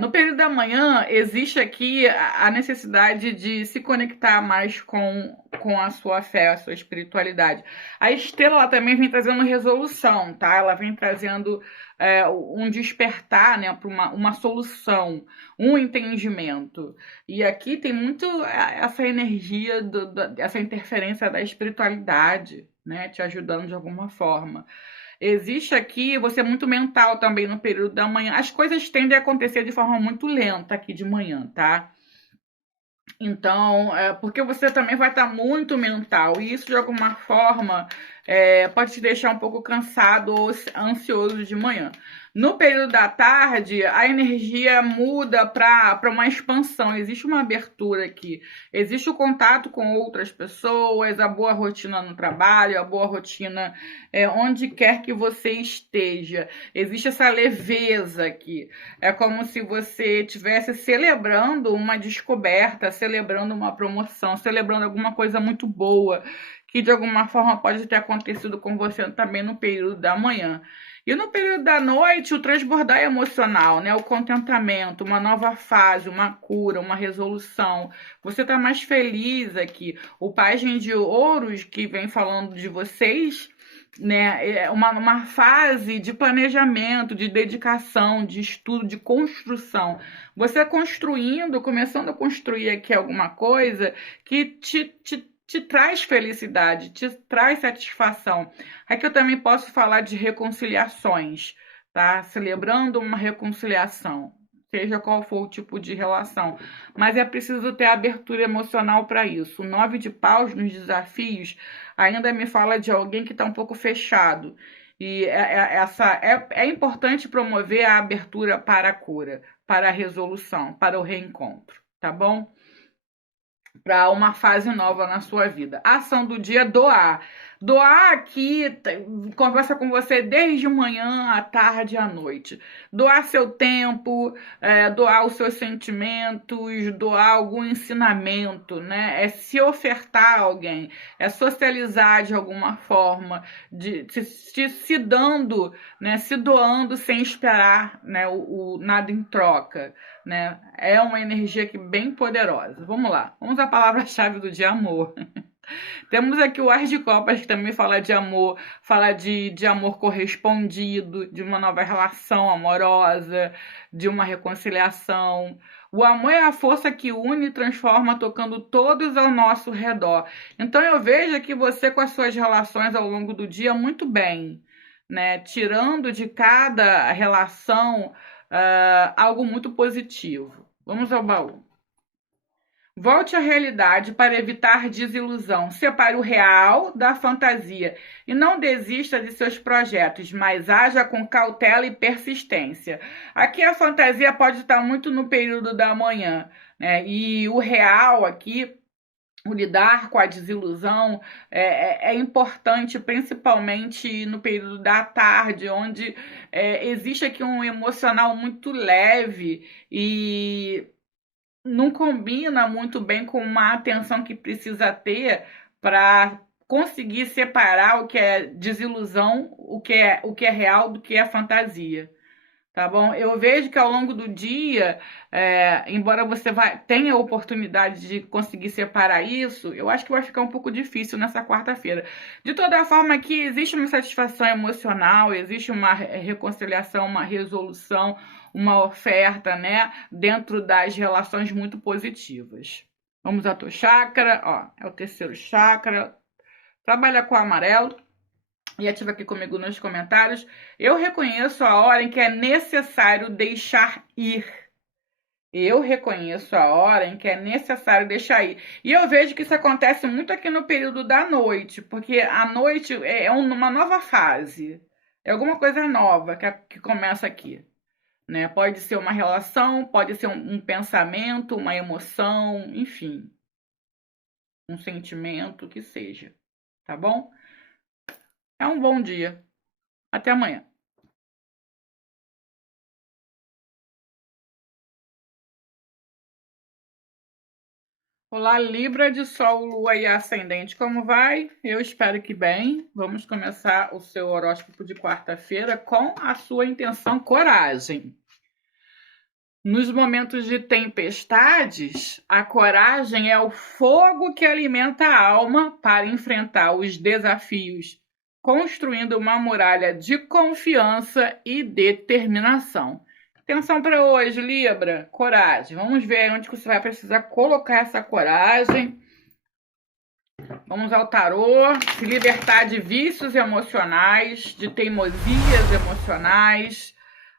No período da manhã, existe aqui a necessidade de se conectar mais com a sua fé, a sua espiritualidade. A estrela ela também vem trazendo resolução, tá? Ela vem trazendo um despertar, né, para uma solução, um entendimento. E aqui tem muito essa energia, essa interferência da espiritualidade, né, te ajudando de alguma forma. Existe aqui, você é muito mental também no período da manhã. As coisas tendem a acontecer de forma muito lenta aqui de manhã, tá? Então, porque você também vai estar muito mental, e isso de alguma forma pode te deixar um pouco cansado ou ansioso de manhã. No período da tarde, a energia muda para uma expansão, existe uma abertura aqui, existe o contato com outras pessoas, a boa rotina no trabalho, a boa rotina onde quer que você esteja. Existe essa leveza aqui. É como se você estivesse celebrando uma descoberta, celebrando uma promoção, celebrando alguma coisa muito boa, que de alguma forma pode ter acontecido com você também no período da manhã. E no período da noite, o transbordar emocional, né? O contentamento, uma nova fase, uma cura, uma resolução. Você está mais feliz aqui. O Pajem de Ouros, que vem falando de vocês, né? É uma fase de planejamento, de dedicação, de estudo, de construção. Você construindo, começando a construir aqui alguma coisa que te traz felicidade, te traz satisfação. Aqui eu também posso falar de reconciliações, tá? Celebrando uma reconciliação, seja qual for o tipo de relação. Mas é preciso ter abertura emocional para isso. O 9 de paus nos desafios ainda me fala de alguém que está um pouco fechado. E é importante promover a abertura para a cura, para a resolução, para o reencontro, tá bom? Para uma fase nova na sua vida. A ação do dia, doar. Doar aqui conversa com você desde manhã, à tarde, à noite. Doar seu tempo, doar os seus sentimentos, doar algum ensinamento, né? É se ofertar a alguém, é socializar de alguma forma, se dando, né? Se doando sem esperar, né? o nada em troca. Né? É uma energia aqui bem poderosa. Vamos lá, vamos à palavra-chave do dia, amor. Temos aqui o As de Copas, que também fala de amor, fala de amor correspondido, de uma nova relação amorosa, de uma reconciliação. O amor é a força que une e transforma, tocando todos ao nosso redor. Então eu vejo aqui você com as suas relações ao longo do dia muito bem, né? Tirando de cada relação algo muito positivo. Vamos ao baú. Volte à realidade para evitar desilusão. Separe o real da fantasia e não desista de seus projetos, mas haja com cautela e persistência. Aqui a fantasia pode estar muito no período da manhã, né? E o real aqui, o lidar com a desilusão é importante, principalmente no período da tarde, onde existe aqui um emocional muito leve e não combina muito bem com uma atenção que precisa ter para conseguir separar o que é desilusão, o que é real do que é fantasia. Tá bom? Eu vejo que ao longo do dia, embora você tenha a oportunidade de conseguir separar isso, eu acho que vai ficar um pouco difícil nessa quarta-feira. De toda forma, aqui existe uma satisfação emocional, existe uma reconciliação, uma resolução, uma oferta, né? Dentro das relações muito positivas. Vamos ao teu chakra, ó, é o terceiro chakra. Trabalha com amarelo. E ativa aqui comigo nos comentários. Eu reconheço a hora em que é necessário deixar ir. Eu reconheço a hora em que é necessário deixar ir. E eu vejo que isso acontece muito aqui no período da noite, porque a noite é uma nova fase. É alguma coisa nova que começa aqui. Né? Pode ser uma relação, pode ser um pensamento, uma emoção, enfim. um sentimento, que seja, tá bom? É um bom dia. Até amanhã. Olá, Libra de Sol, Lua e Ascendente, como vai? Eu espero que bem. Vamos começar o seu horóscopo de quarta-feira com a sua intenção coragem. Nos momentos de tempestades, a coragem é o fogo que alimenta a alma para enfrentar os desafios, construindo uma muralha de confiança e determinação. Atenção para hoje, Libra, coragem. Vamos ver onde você vai precisar colocar essa coragem. Vamos ao tarô, se libertar de vícios emocionais, de teimosias emocionais.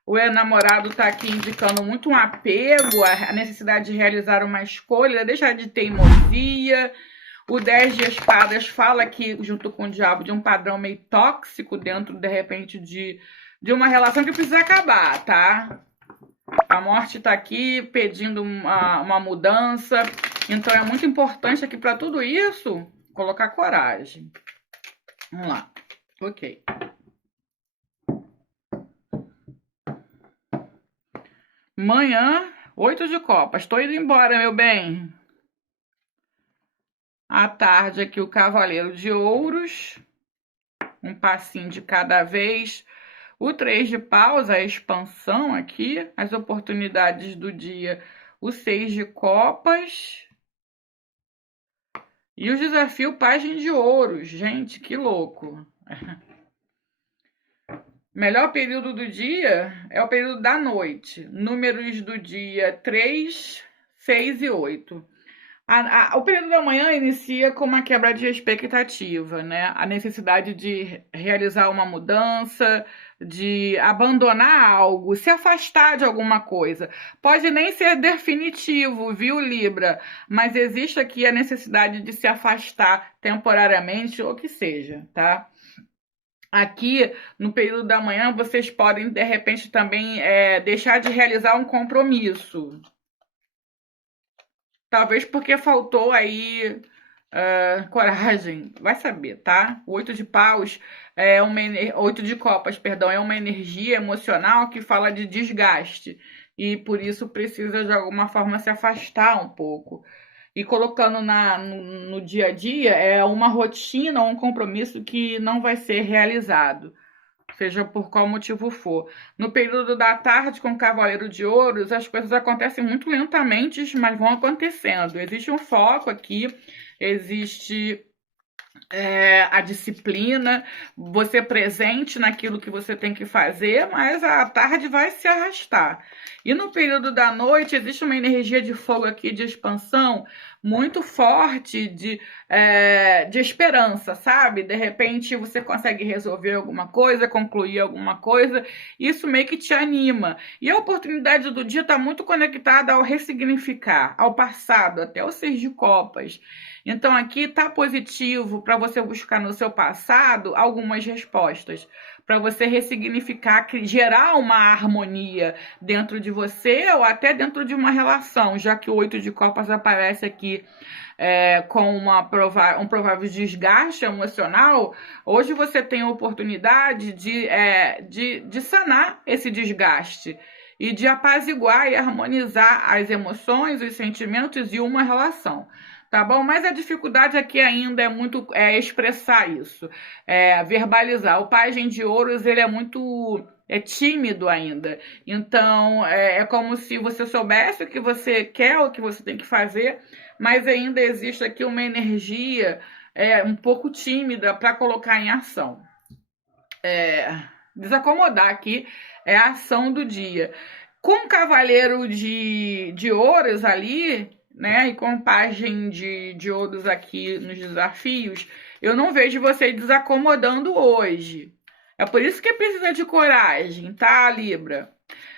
O namorado está aqui indicando muito um apego, a necessidade de realizar uma escolha, deixar de teimosia. O 10 de espadas fala aqui, junto com o diabo, de um padrão meio tóxico dentro, de repente, de uma relação que precisa acabar, tá? A morte está aqui pedindo uma mudança. Então é muito importante aqui para tudo isso colocar coragem. Vamos lá. Ok. Manhã, 8 de copas. Estou indo embora, meu bem. À tarde aqui o cavaleiro de ouros. Um passinho de cada vez. O 3 de paus, a expansão aqui. As oportunidades do dia. O 6 de copas. E o desafio pajem de ouros. Gente, que louco. Melhor período do dia é o período da noite. Números do dia 3, 6 e 8. O período da manhã inicia com uma quebra de expectativa, né? A necessidade de realizar uma mudança, de abandonar algo, se afastar de alguma coisa. Pode nem ser definitivo, viu, Libra? Mas existe aqui a necessidade de se afastar temporariamente, ou que seja, tá? Aqui, no período da manhã, vocês podem, de repente, também deixar de realizar um compromisso. Talvez porque faltou aí coragem. Vai saber, tá? O 8 de paus, 8 de copas, perdão, é uma energia emocional que fala de desgaste. E por isso precisa, de alguma forma, se afastar um pouco. E colocando no dia a dia, é uma rotina ou um compromisso que não vai ser realizado, seja por qual motivo for. No período da tarde, com o Cavaleiro de Ouros, as coisas acontecem muito lentamente, mas vão acontecendo. Existe um foco aqui, existe a disciplina, você presente naquilo que você tem que fazer, mas a tarde vai se arrastar. E no período da noite, existe uma energia de fogo aqui, de expansão, muito forte, de esperança, sabe? De repente você consegue resolver alguma coisa, concluir alguma coisa, isso meio que te anima. E a oportunidade do dia está muito conectada ao ressignificar, ao passado, até o 6 de copas. Então aqui está positivo para você buscar no seu passado algumas respostas, para você ressignificar, gerar uma harmonia dentro de você ou até dentro de uma relação, já que o 8 de copas aparece aqui com um provável desgaste emocional. Hoje você tem a oportunidade de sanar esse desgaste e de apaziguar e harmonizar as emoções, os sentimentos e uma relação. Tá bom? Mas a dificuldade aqui ainda é expressar isso, verbalizar. O pajem de ouros, ele é muito tímido ainda. Então, é como se você soubesse o que você quer, o que você tem que fazer, mas ainda existe aqui uma energia um pouco tímida para colocar em ação. Desacomodar aqui é a ação do dia. Com o Cavaleiro de Ouros ali, né, e com pajem de ouros aqui nos desafios, eu não vejo vocês desacomodando hoje. É por isso que precisa de coragem, tá, Libra?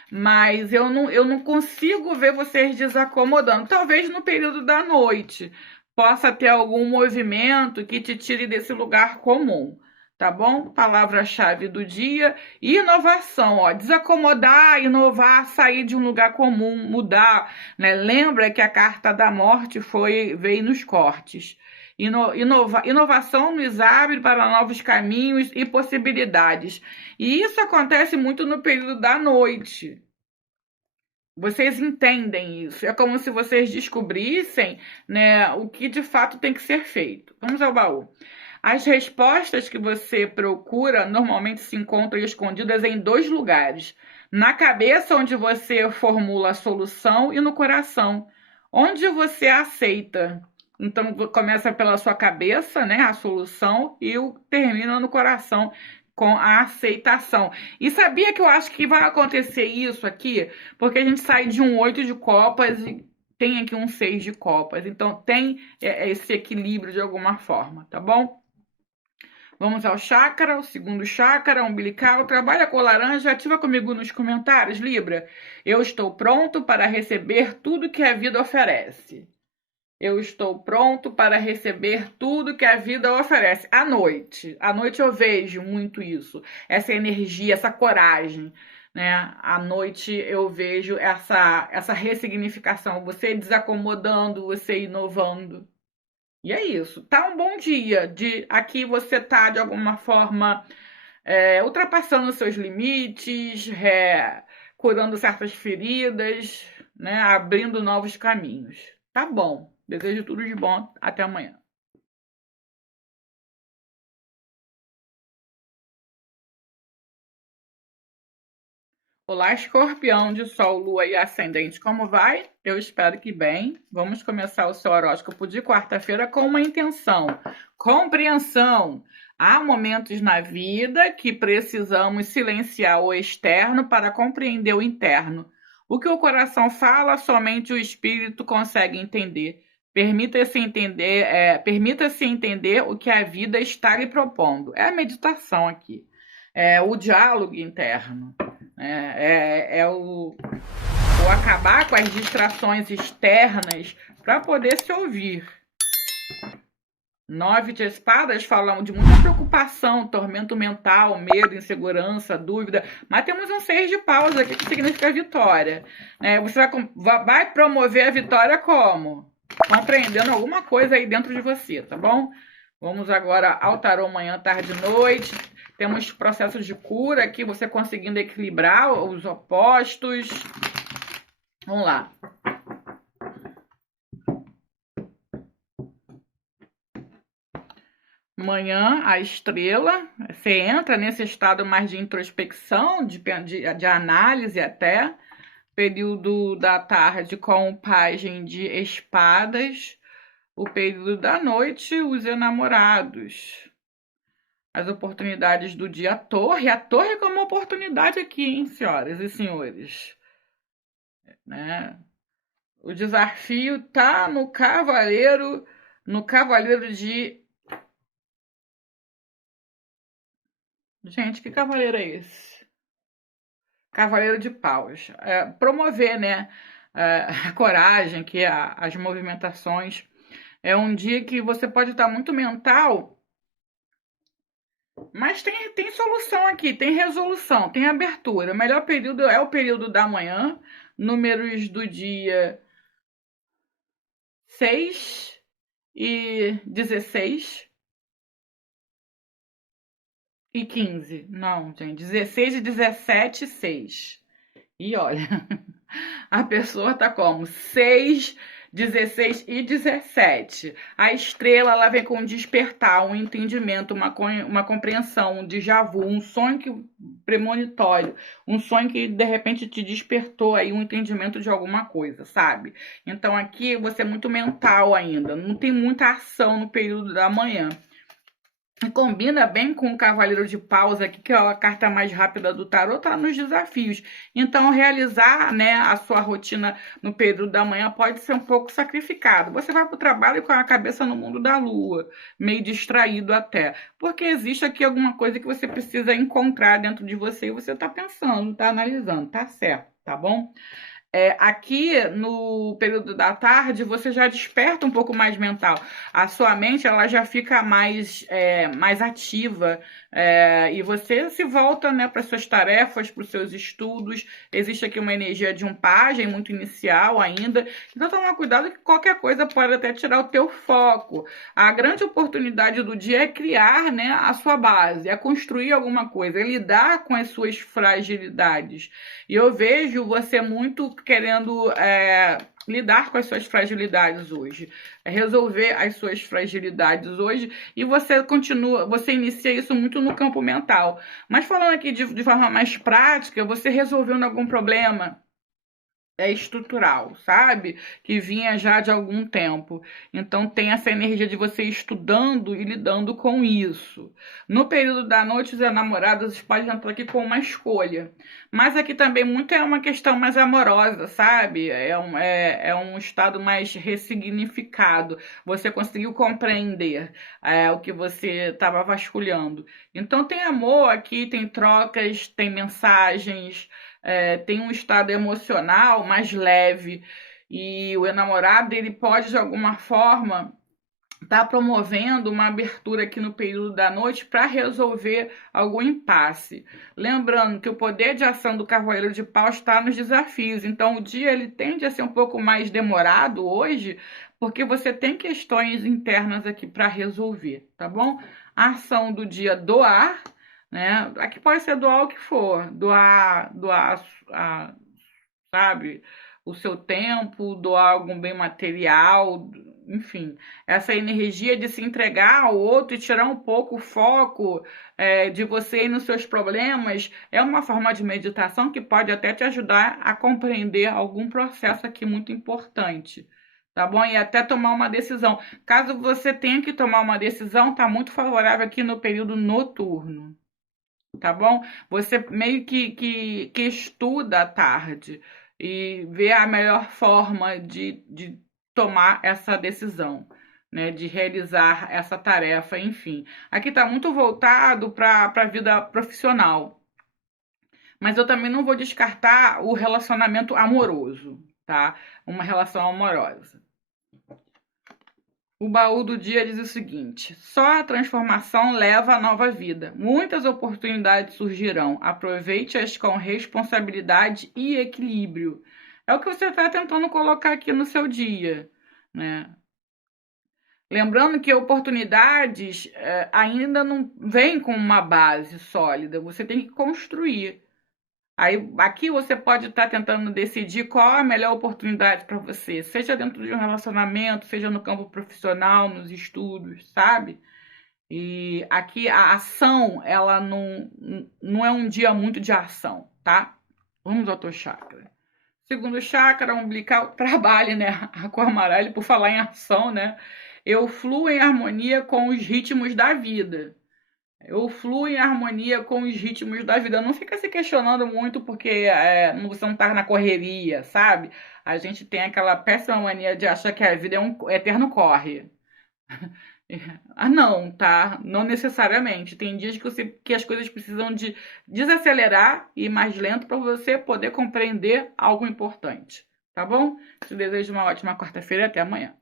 Mas eu não consigo ver vocês desacomodando. Talvez no período da noite possa ter algum movimento que te tire desse lugar comum. Tá bom? Palavra-chave do dia, inovação, ó, desacomodar, inovar, sair de um lugar comum, mudar, né? Lembra que a carta da morte veio nos cortes. Inovação nos abre para novos caminhos e possibilidades. E isso acontece muito no período da noite. Vocês entendem isso. É como se vocês descobrissem, né, o que de fato tem que ser feito. Vamos ao baú. As respostas que você procura normalmente se encontram escondidas em 2 lugares. Na cabeça, onde você formula a solução, e no coração, onde você aceita. Então, começa pela sua cabeça, né, a solução, e termina no coração, com a aceitação. E sabia que eu acho que vai acontecer isso aqui? Porque a gente sai de um 8 de copas e tem aqui um 6 de copas. Então, tem esse equilíbrio de alguma forma, tá bom? Vamos ao chakra, o segundo chakra, umbilical. Trabalha com laranja, ativa comigo nos comentários, Libra. Eu estou pronto para receber tudo que a vida oferece. Eu estou pronto para receber tudo que a vida oferece. À noite eu vejo muito isso, essa energia, essa coragem, né? À noite eu vejo essa ressignificação, você desacomodando, você inovando. E é isso. Tá um bom dia. Aqui você tá, de alguma forma, ultrapassando seus limites, curando certas feridas, né? Abrindo novos caminhos. Tá bom. Desejo tudo de bom. Até amanhã. Olá, Escorpião de Sol, Lua e Ascendente, como vai? Eu espero que bem. Vamos começar o seu horóscopo de quarta-feira com uma intenção: compreensão. Há momentos na vida que precisamos silenciar o externo para compreender o interno. O que o coração fala, somente o espírito consegue entender. Permita-se entender o que a vida está lhe propondo. É a meditação aqui. É o diálogo interno. O acabar com as distrações externas para poder se ouvir. 9 de espadas falam de muita preocupação, tormento mental, medo, insegurança, dúvida. Mas temos um 6 de paus aqui que significa vitória. Você vai promover a vitória como? Compreendendo alguma coisa aí dentro de você, tá bom? Vamos agora ao tarô manhã, tarde e noite. Temos processos de cura aqui, você conseguindo equilibrar os opostos. Vamos lá. Manhã, a estrela. Você entra nesse estado mais de introspecção, de análise até. Período da tarde com o pajem de espadas. O período da noite, os enamorados. As oportunidades do dia, a torre como oportunidade aqui, hein, senhoras e senhores, né? O desafio tá no cavaleiro de... Gente, que cavaleiro é esse? Cavaleiro de paus. Promover, né, a coragem, as movimentações. É um dia que você pode estar muito mental, mas tem solução aqui, tem resolução, tem abertura. O melhor período é o período da manhã, números do dia 6 e 16 e 15. Não, gente, 16 e 17, 6. E olha, a pessoa tá como? 6, 16 e 17. A estrela, ela vem com um despertar, um entendimento, uma compreensão, um déjà vu, um sonho premonitório, um sonho que de repente te despertou aí um entendimento de alguma coisa, sabe? Então aqui você é muito mental ainda, não tem muita ação no período da manhã. E combina bem com o Cavaleiro de Paus aqui, que é a carta mais rápida do tarô, tá nos desafios. Então, realizar, né, a sua rotina no período da manhã pode ser um pouco sacrificado. Você vai para o trabalho com a cabeça no mundo da lua, meio distraído até. Porque existe aqui alguma coisa que você precisa encontrar dentro de você e você tá pensando, tá analisando, tá certo, tá bom? Aqui no período da tarde você já desperta um pouco mais mental. A sua mente ela já fica mais ativa, E você se volta, né, para suas tarefas, para os seus estudos. Existe aqui uma energia de um pajem muito inicial ainda. Então toma cuidado que qualquer coisa pode até tirar o teu foco. A grande oportunidade do dia é criar, né, a sua base, é construir alguma coisa, é lidar com as suas fragilidades. E eu vejo você muito querendo lidar com as suas fragilidades hoje, resolver as suas fragilidades hoje, e você inicia isso muito no campo mental. Mas falando aqui de forma mais prática, você resolvendo algum problema estrutural, sabe? Que vinha já de algum tempo. Então tem essa energia de você estudando e lidando com isso. No período da noite, os namorados podem entrar aqui com uma escolha. Mas aqui também muito é uma questão mais amorosa, sabe? É um estado mais ressignificado. Você conseguiu compreender o que você estava vasculhando. Então tem amor aqui, tem trocas, tem mensagens, tem um estado emocional mais leve, e o enamorado ele pode de alguma forma estar promovendo uma abertura aqui no período da noite para resolver algum impasse. Lembrando que o poder de ação do Cavaleiro de Paus está nos desafios, então o dia ele tende a ser um pouco mais demorado hoje, porque você tem questões internas aqui para resolver, tá bom? A ação do dia doar, né? Aqui pode ser doar o que for, doar, sabe, o seu tempo, doar algum bem material, enfim, essa energia de se entregar ao outro e tirar um pouco o foco de você e nos seus problemas é uma forma de meditação que pode até te ajudar a compreender algum processo aqui muito importante. Tá bom? E até tomar uma decisão. Caso você tenha que tomar uma decisão, tá muito favorável aqui no período noturno. Tá bom? Você meio que estuda à tarde e vê a melhor forma de tomar essa decisão, né? De realizar essa tarefa, enfim. Aqui tá muito voltado para a vida profissional. Mas eu também não vou descartar o relacionamento amoroso, tá? Uma relação amorosa. O baú do dia diz o seguinte: só a transformação leva à nova vida. Muitas oportunidades surgirão. Aproveite-as com responsabilidade e equilíbrio. É o que você está tentando colocar aqui no seu dia, né? Lembrando que oportunidades ainda não vêm com uma base sólida. Você tem que construir. Aí, aqui você pode estar tentando decidir qual a melhor oportunidade para você, seja dentro de um relacionamento, seja no campo profissional, nos estudos, sabe? E aqui a ação, ela não é um dia muito de ação, tá? Vamos ao teu chakra. Segundo chakra, umbilical, trabalhe, né? A cor amarela, por falar em ação, né? Eu fluo em harmonia com os ritmos da vida. Eu fluo em harmonia com os ritmos da vida. Não fica se questionando muito porque você não tá na correria, sabe? A gente tem aquela péssima mania de achar que a vida é um eterno corre. Não, tá? Não necessariamente. Tem dias que as coisas precisam de desacelerar e ir mais lento para você poder compreender algo importante. Tá bom? Te desejo uma ótima quarta-feira e até amanhã.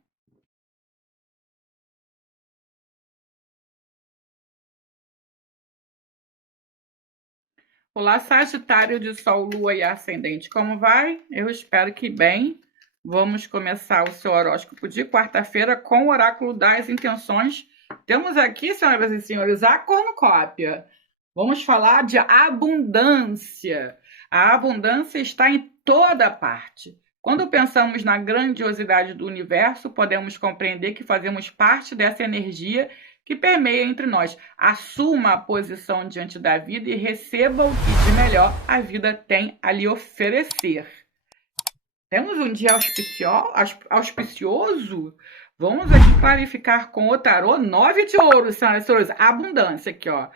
Olá, Sagitário de Sol, Lua e Ascendente, como vai? Eu espero que bem. Vamos começar o seu horóscopo de quarta-feira com o Oráculo das Intenções. Temos aqui, senhoras e senhores, a cornucópia. Vamos falar de abundância. A abundância está em toda parte. Quando pensamos na grandiosidade do universo, podemos compreender que fazemos parte dessa energia que permeia entre nós. Assuma a posição diante da vida e receba o que de melhor a vida tem a lhe oferecer. Temos um dia auspicioso? Vamos aqui clarificar com o tarô 9 de ouros, senhoras e senhores. Abundância aqui, ó.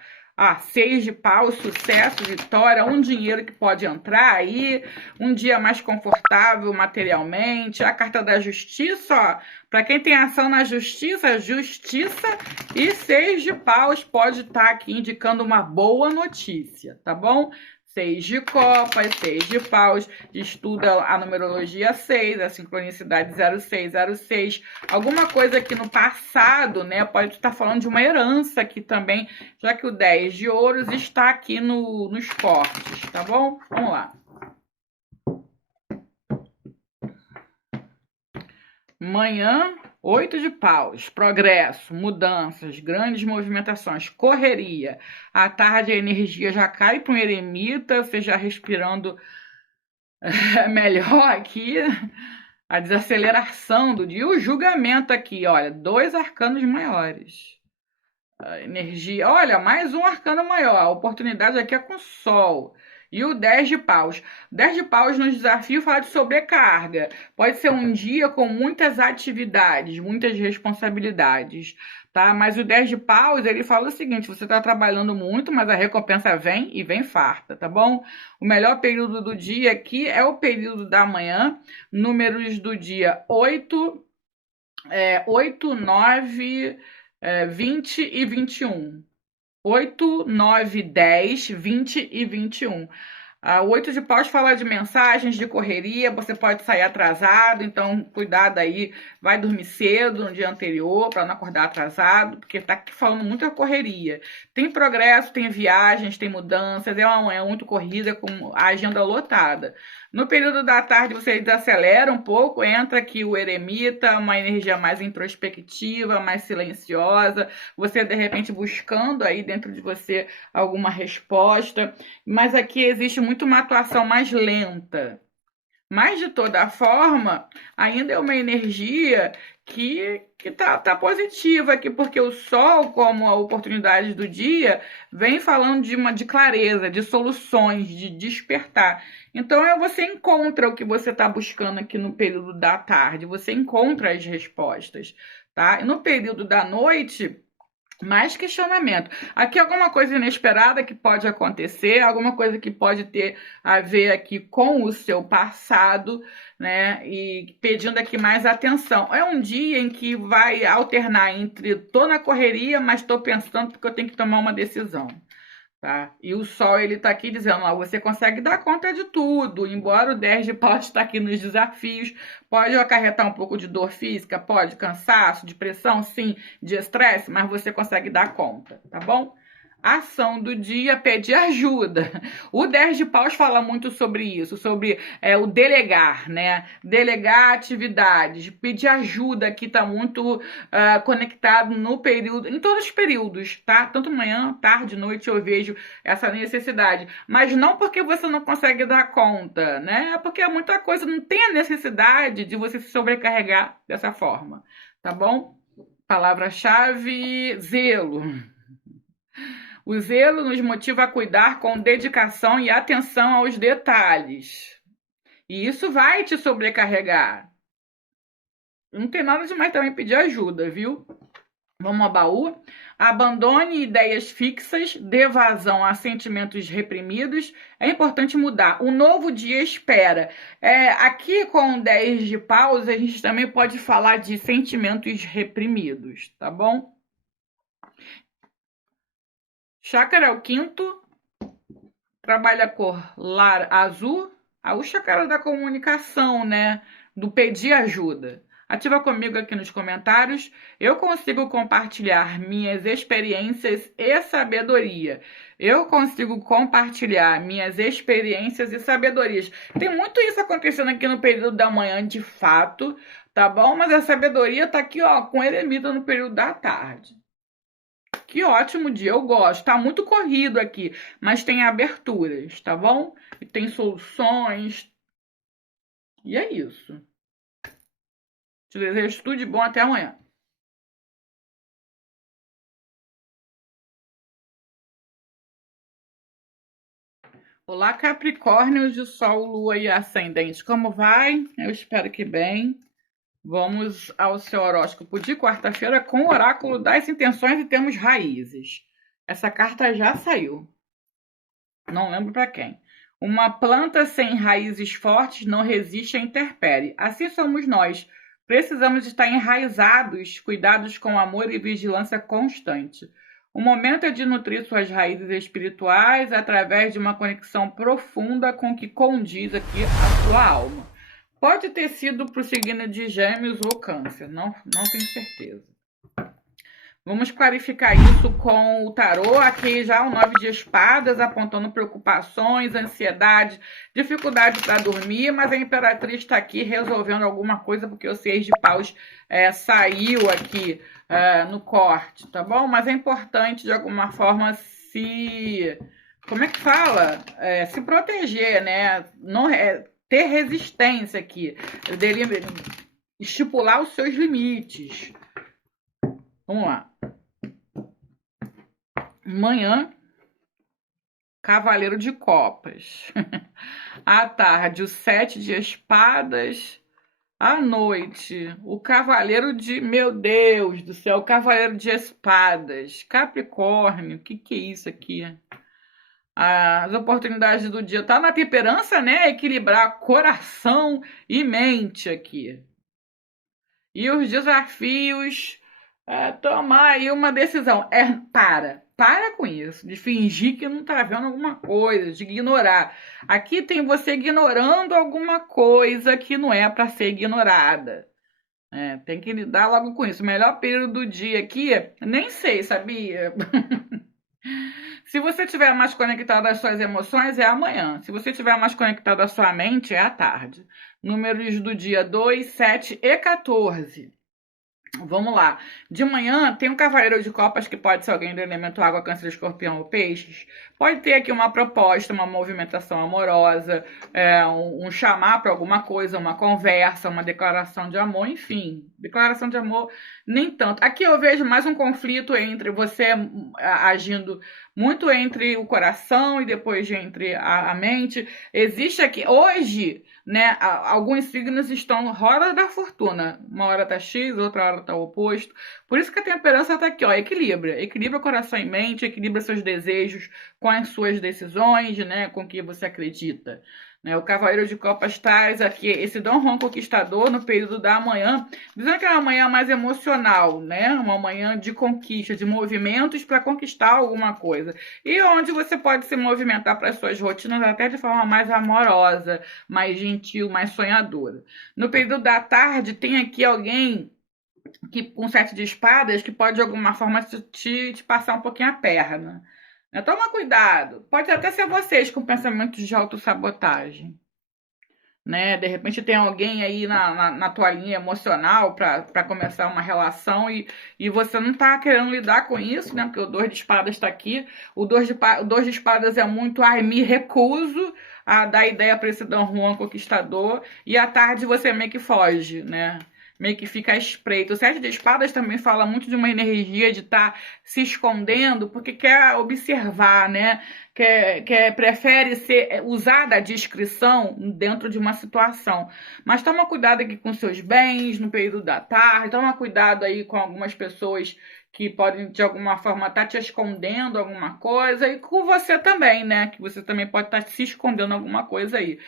6 de paus, sucesso, vitória, um dinheiro que pode entrar aí, um dia mais confortável materialmente, a carta da justiça, ó, para quem tem ação na justiça, justiça, e 6 de paus pode estar aqui indicando uma boa notícia, tá bom? 6 de copas, 6 de paus, estuda a numerologia 6, a sincronicidade 0606, alguma coisa aqui no passado, né? Pode estar falando de uma herança aqui também, já que o 10 de ouros está aqui nos cortes, tá bom? Vamos lá. Manhã, 8 de paus, progresso, mudanças, grandes movimentações, correria. À tarde a energia já cai para um eremita, você já respirando melhor aqui. A desaceleração do dia, o julgamento aqui, olha, 2 arcanos maiores. A energia, olha, mais um arcano maior, a oportunidade aqui é com o sol. E o 10 de paus. 10 de paus no desafio fala de sobrecarga. Pode ser um dia com muitas atividades, muitas responsabilidades, tá? Mas o 10 de paus, ele fala o seguinte, você está trabalhando muito, mas a recompensa vem e vem farta, tá bom? O melhor período do dia aqui é o período da manhã, números do dia 8, 9, 20 e 21. 8, 9, 10, 20 e 21. O 8 de paus fala de mensagens, de correria, você pode sair atrasado, então cuidado aí, vai dormir cedo no dia anterior para não acordar atrasado, porque tá aqui falando muita correria. Tem progresso, tem viagens, tem mudanças, é uma manhã muito corrida, com a agenda lotada. No período da tarde você desacelera um pouco, entra aqui o eremita, uma energia mais introspectiva, mais silenciosa, você de repente buscando aí dentro de você alguma resposta, mas aqui existe muito uma atuação mais lenta. Mas, de toda forma, ainda é uma energia que tá positiva aqui, porque o sol, como a oportunidade do dia, vem falando de clareza, de soluções, de despertar. Então, você encontra o que você está buscando aqui no período da tarde, você encontra as respostas, tá? E no período da noite, mais questionamento. Aqui alguma coisa inesperada que pode acontecer, alguma coisa que pode ter a ver aqui com o seu passado, né? E pedindo aqui mais atenção. É um dia em que vai alternar entre tô na correria, mas tô pensando porque eu tenho que tomar uma decisão. Tá? E o sol, ele tá aqui dizendo, ó, você consegue dar conta de tudo, embora o 10 de paus está aqui nos desafios, pode acarretar um pouco de dor física, pode, cansaço, depressão, sim, de estresse, mas você consegue dar conta, tá bom? Ação do dia, pedir ajuda. O 10 de paus fala muito sobre isso, sobre o delegar, né? Delegar atividades, pedir ajuda, que está muito conectado no período, em todos os períodos, tá? Tanto manhã, tarde, noite eu vejo essa necessidade. Mas não porque você não consegue dar conta, né? É porque muita coisa não tem a necessidade de você se sobrecarregar dessa forma, tá bom? Palavra-chave, zelo. O zelo nos motiva a cuidar com dedicação e atenção aos detalhes. E isso vai te sobrecarregar. Não tem nada demais também pedir ajuda, viu? Vamos ao baú. Abandone ideias fixas, dê vazão a sentimentos reprimidos. É importante mudar. Um novo dia espera. Aqui com 10 de paus, a gente também pode falar de sentimentos reprimidos, tá bom? Chácara é o 5º, trabalha a cor azul. O chácara da comunicação, né? Do pedir ajuda. Ativa comigo aqui nos comentários. Eu consigo compartilhar minhas experiências e sabedoria. Eu consigo compartilhar minhas experiências e sabedorias. Tem muito isso acontecendo aqui no período da manhã, de fato, tá bom? Mas a sabedoria tá aqui, ó, com eremita no período da tarde. Que ótimo dia, eu gosto. Tá muito corrido aqui, mas tem aberturas, tá bom? E tem soluções. E é isso. Te desejo tudo de bom, até amanhã. Olá, Capricórnios de Sol, Lua e Ascendente. Como vai? Eu espero que bem. Vamos ao seu horóscopo de quarta-feira com o oráculo das intenções e temos raízes. Essa carta já saiu. Não lembro para quem. Uma planta sem raízes fortes não resiste à intempérie. Assim somos nós. Precisamos estar enraizados, cuidados com amor e vigilância constante. O momento é de nutrir suas raízes espirituais através de uma conexão profunda com o que condiz aqui a sua alma. Pode ter sido para o signo de Gêmeos ou Câncer, não tenho certeza. Vamos clarificar isso com o tarô. Aqui já o 9 de espadas, apontando preocupações, ansiedade, dificuldade para dormir, mas a imperatriz está aqui resolvendo alguma coisa, porque o 6 de paus saiu aqui no corte, tá bom? Mas é importante, de alguma forma, como é que fala? Se proteger, né? Não, ter resistência aqui, dele estipular os seus limites. Vamos lá. Manhã, Cavaleiro de Copas. À tarde, o 7 de espadas. À noite, o Cavaleiro de... Meu Deus do céu, o Cavaleiro de Espadas. Capricórnio, o que é isso aqui? As oportunidades do dia tá na temperança, né? Equilibrar coração e mente aqui. E os desafios... tomar aí uma decisão. Para com isso, de fingir que não tá vendo alguma coisa, de ignorar. Aqui tem você ignorando alguma coisa que não é para ser ignorada. Tem que lidar logo com isso. O melhor período do dia aqui, nem sei, sabia? Se você estiver mais conectado às suas emoções, é amanhã. Se você estiver mais conectado à sua mente, é à tarde. Números do dia 2, 7 e 14. Vamos lá. De manhã tem um Cavaleiro de Copas, que pode ser alguém do elemento água, Câncer, Escorpião ou Peixes. Pode ter aqui uma proposta, uma movimentação amorosa, um chamar para alguma coisa, uma conversa, uma declaração de amor, enfim. Declaração de amor, nem tanto. Aqui eu vejo mais um conflito entre você agindo muito entre o coração e depois entre a mente. Existe aqui, hoje, né, alguns signos estão roda da fortuna. Uma hora tá X, outra hora tá o oposto. Por isso que a temperança tá aqui, ó, equilibra coração e mente, equilibra seus desejos com as suas decisões, né, com o que você acredita. O Cavaleiro de Copas traz aqui esse Dom Juan Conquistador no período da manhã, dizendo que é uma manhã mais emocional, né? Uma manhã de conquista, de movimentos para conquistar alguma coisa. E onde você pode se movimentar para as suas rotinas até de forma mais amorosa, mais gentil, mais sonhadora. No período da tarde tem aqui alguém que com 7 de espadas que pode de alguma forma te passar um pouquinho a perna. Toma cuidado. Pode até ser vocês com pensamentos de autossabotagem. Né? De repente tem alguém aí na tua linha emocional para começar uma relação e você não tá querendo lidar com isso, né? Porque o 2 de espadas está aqui. O 2 de espadas é muito, me recuso a dar ideia para esse Dom Juan Conquistador. E à tarde você meio que foge, né? Meio que fica à espreita. O 7 de espadas também fala muito de uma energia de estar se escondendo, porque quer observar, né? Prefere usar da discrição dentro de uma situação. Mas toma cuidado aqui com seus bens no período da tarde, toma cuidado aí com algumas pessoas que podem, de alguma forma, estar te escondendo alguma coisa, e com você também, né? Que você também pode estar se escondendo alguma coisa aí.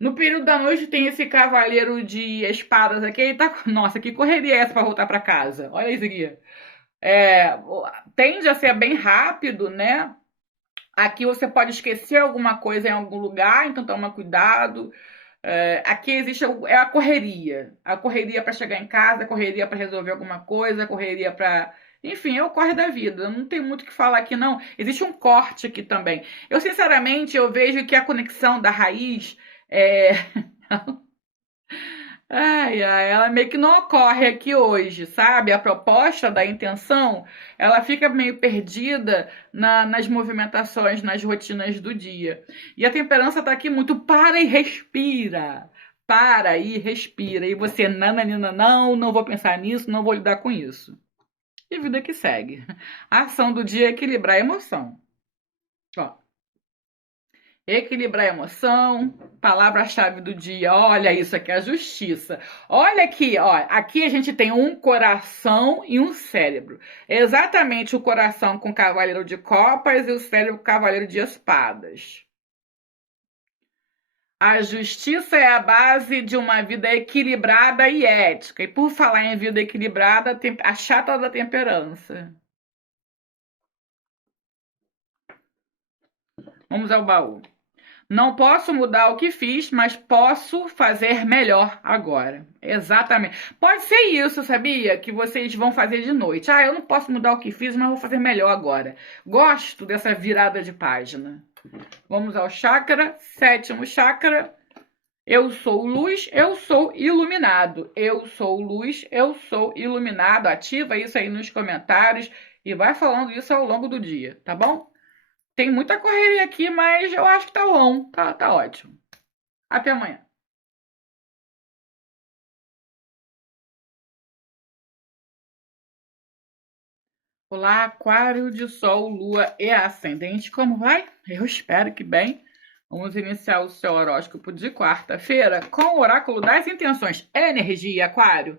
No período da noite tem esse Cavaleiro de Espadas aqui. Ele tá... Nossa, que correria é essa para voltar para casa? Olha isso aqui. Tende a ser bem rápido, né? Aqui você pode esquecer alguma coisa em algum lugar, então toma cuidado. Aqui existe a correria. A correria para chegar em casa, a correria para resolver alguma coisa, a correria para... Enfim, é o corre da vida. Não tem muito o que falar aqui, não. Existe um corte aqui também. Eu, sinceramente, eu vejo que a conexão da raiz... ela meio que não ocorre aqui hoje, sabe? A proposta da intenção, ela fica meio perdida nas movimentações, nas rotinas do dia. E a temperança tá aqui muito para e respira. Para e respira. E você, não vou pensar nisso, não vou lidar com isso. E vida que segue. A ação do dia é equilibrar a emoção. Ó. Equilibrar a emoção, palavra-chave do dia, olha isso aqui, a justiça. Olha aqui, ó, aqui a gente tem um coração e um cérebro. Exatamente o coração com o Cavaleiro de Copas e o cérebro com o Cavaleiro de Espadas. A justiça é a base de uma vida equilibrada e ética. E por falar em vida equilibrada, a chata da temperança. Vamos ao baú. Não posso mudar o que fiz, mas posso fazer melhor agora. Exatamente. Pode ser isso, sabia? Que vocês vão fazer de noite. Eu não posso mudar o que fiz, mas vou fazer melhor agora. Gosto dessa virada de página. Vamos ao chakra. Sétimo chakra. Eu sou luz, eu sou iluminado. Eu sou luz, eu sou iluminado. Ativa isso aí nos comentários e vai falando isso ao longo do dia, tá bom? Tem muita correria aqui, mas eu acho que tá bom. Tá ótimo. Até amanhã. Olá, Aquário de Sol, Lua e Ascendente. Como vai? Eu espero que bem. Vamos iniciar o seu horóscopo de quarta-feira com o oráculo das intenções. Energia, Aquário.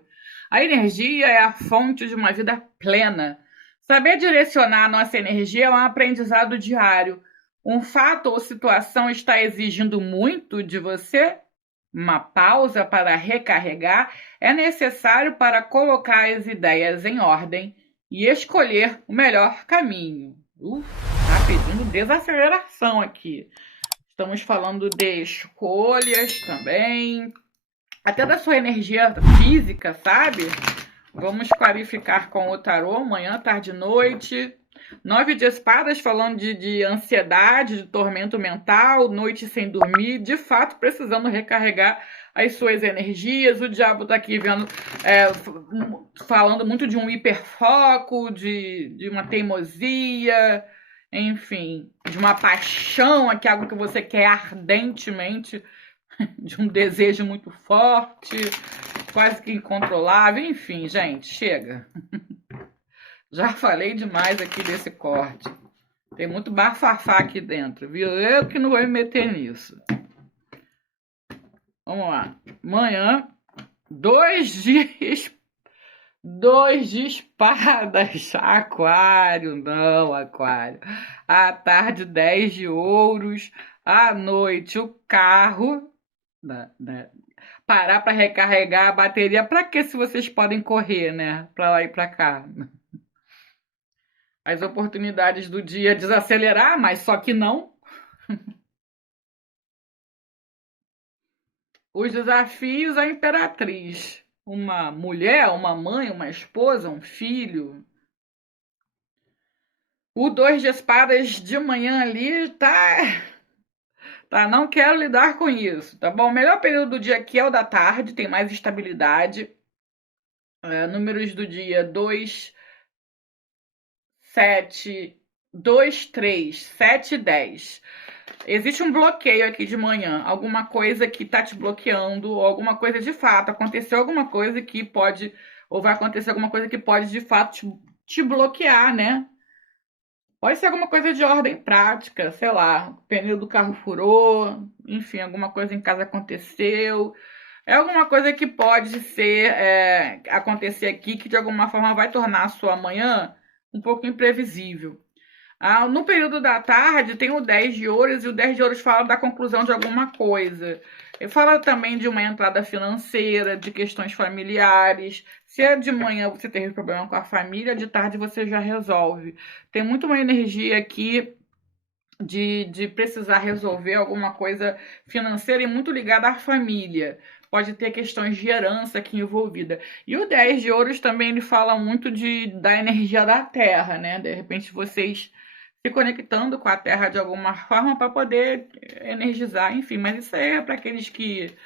A energia é a fonte de uma vida plena. Saber direcionar a nossa energia é um aprendizado diário. Um fato ou situação está exigindo muito de você? Uma pausa para recarregar é necessário para colocar as ideias em ordem e escolher o melhor caminho. Tá pedindo desaceleração aqui. Estamos falando de escolhas também, até da sua energia física, sabe? Vamos clarificar com o tarô, manhã, tarde e noite. 9 de espadas falando de ansiedade, de tormento mental, noite sem dormir, de fato precisando recarregar as suas energias. O diabo tá aqui vendo, falando muito de um hiperfoco, de uma teimosia, enfim, de uma paixão, aqui algo que você quer ardentemente, de um desejo muito forte, quase que incontrolável, enfim, gente, chega. Já falei demais aqui desse corte. Tem muito bafafá aqui dentro, viu? Eu que não vou me meter nisso. Vamos lá. Manhã, 2 de espadas. Aquário, não, Aquário. À tarde, 10 de ouros. À noite, o carro. Parar para recarregar a bateria. Para que se vocês podem correr, né? Para lá e para cá. As oportunidades do dia desacelerar, mas só que não. Os desafios, a imperatriz. Uma mulher, uma mãe, uma esposa, um filho. O 2 de espadas de manhã ali tá, não quero lidar com isso, tá bom? O melhor período do dia aqui é o da tarde, tem mais estabilidade. Números do dia 2, 7, 2, 3, 7 e 10. Existe um bloqueio aqui de manhã, alguma coisa que tá te bloqueando, ou alguma coisa de fato, aconteceu alguma coisa que pode, ou vai acontecer alguma coisa que pode de fato te bloquear, né? Pode ser alguma coisa de ordem prática, sei lá, o pneu do carro furou, enfim, alguma coisa em casa aconteceu. É alguma coisa que pode ser, acontecer aqui que de alguma forma vai tornar a sua manhã um pouco imprevisível. No período da tarde tem o 10 de ouros, e o 10 de ouros fala da conclusão de alguma coisa. Ele fala também de uma entrada financeira, de questões familiares. Se é de manhã você teve problema com a família, de tarde você já resolve. Tem muito uma energia aqui de precisar resolver alguma coisa financeira e muito ligada à família. Pode ter questões de herança aqui envolvida. E o 10 de ouros também ele fala muito da energia da terra, né? De repente vocês se conectando com a terra de alguma forma para poder energizar, enfim. Mas isso aí é para aqueles que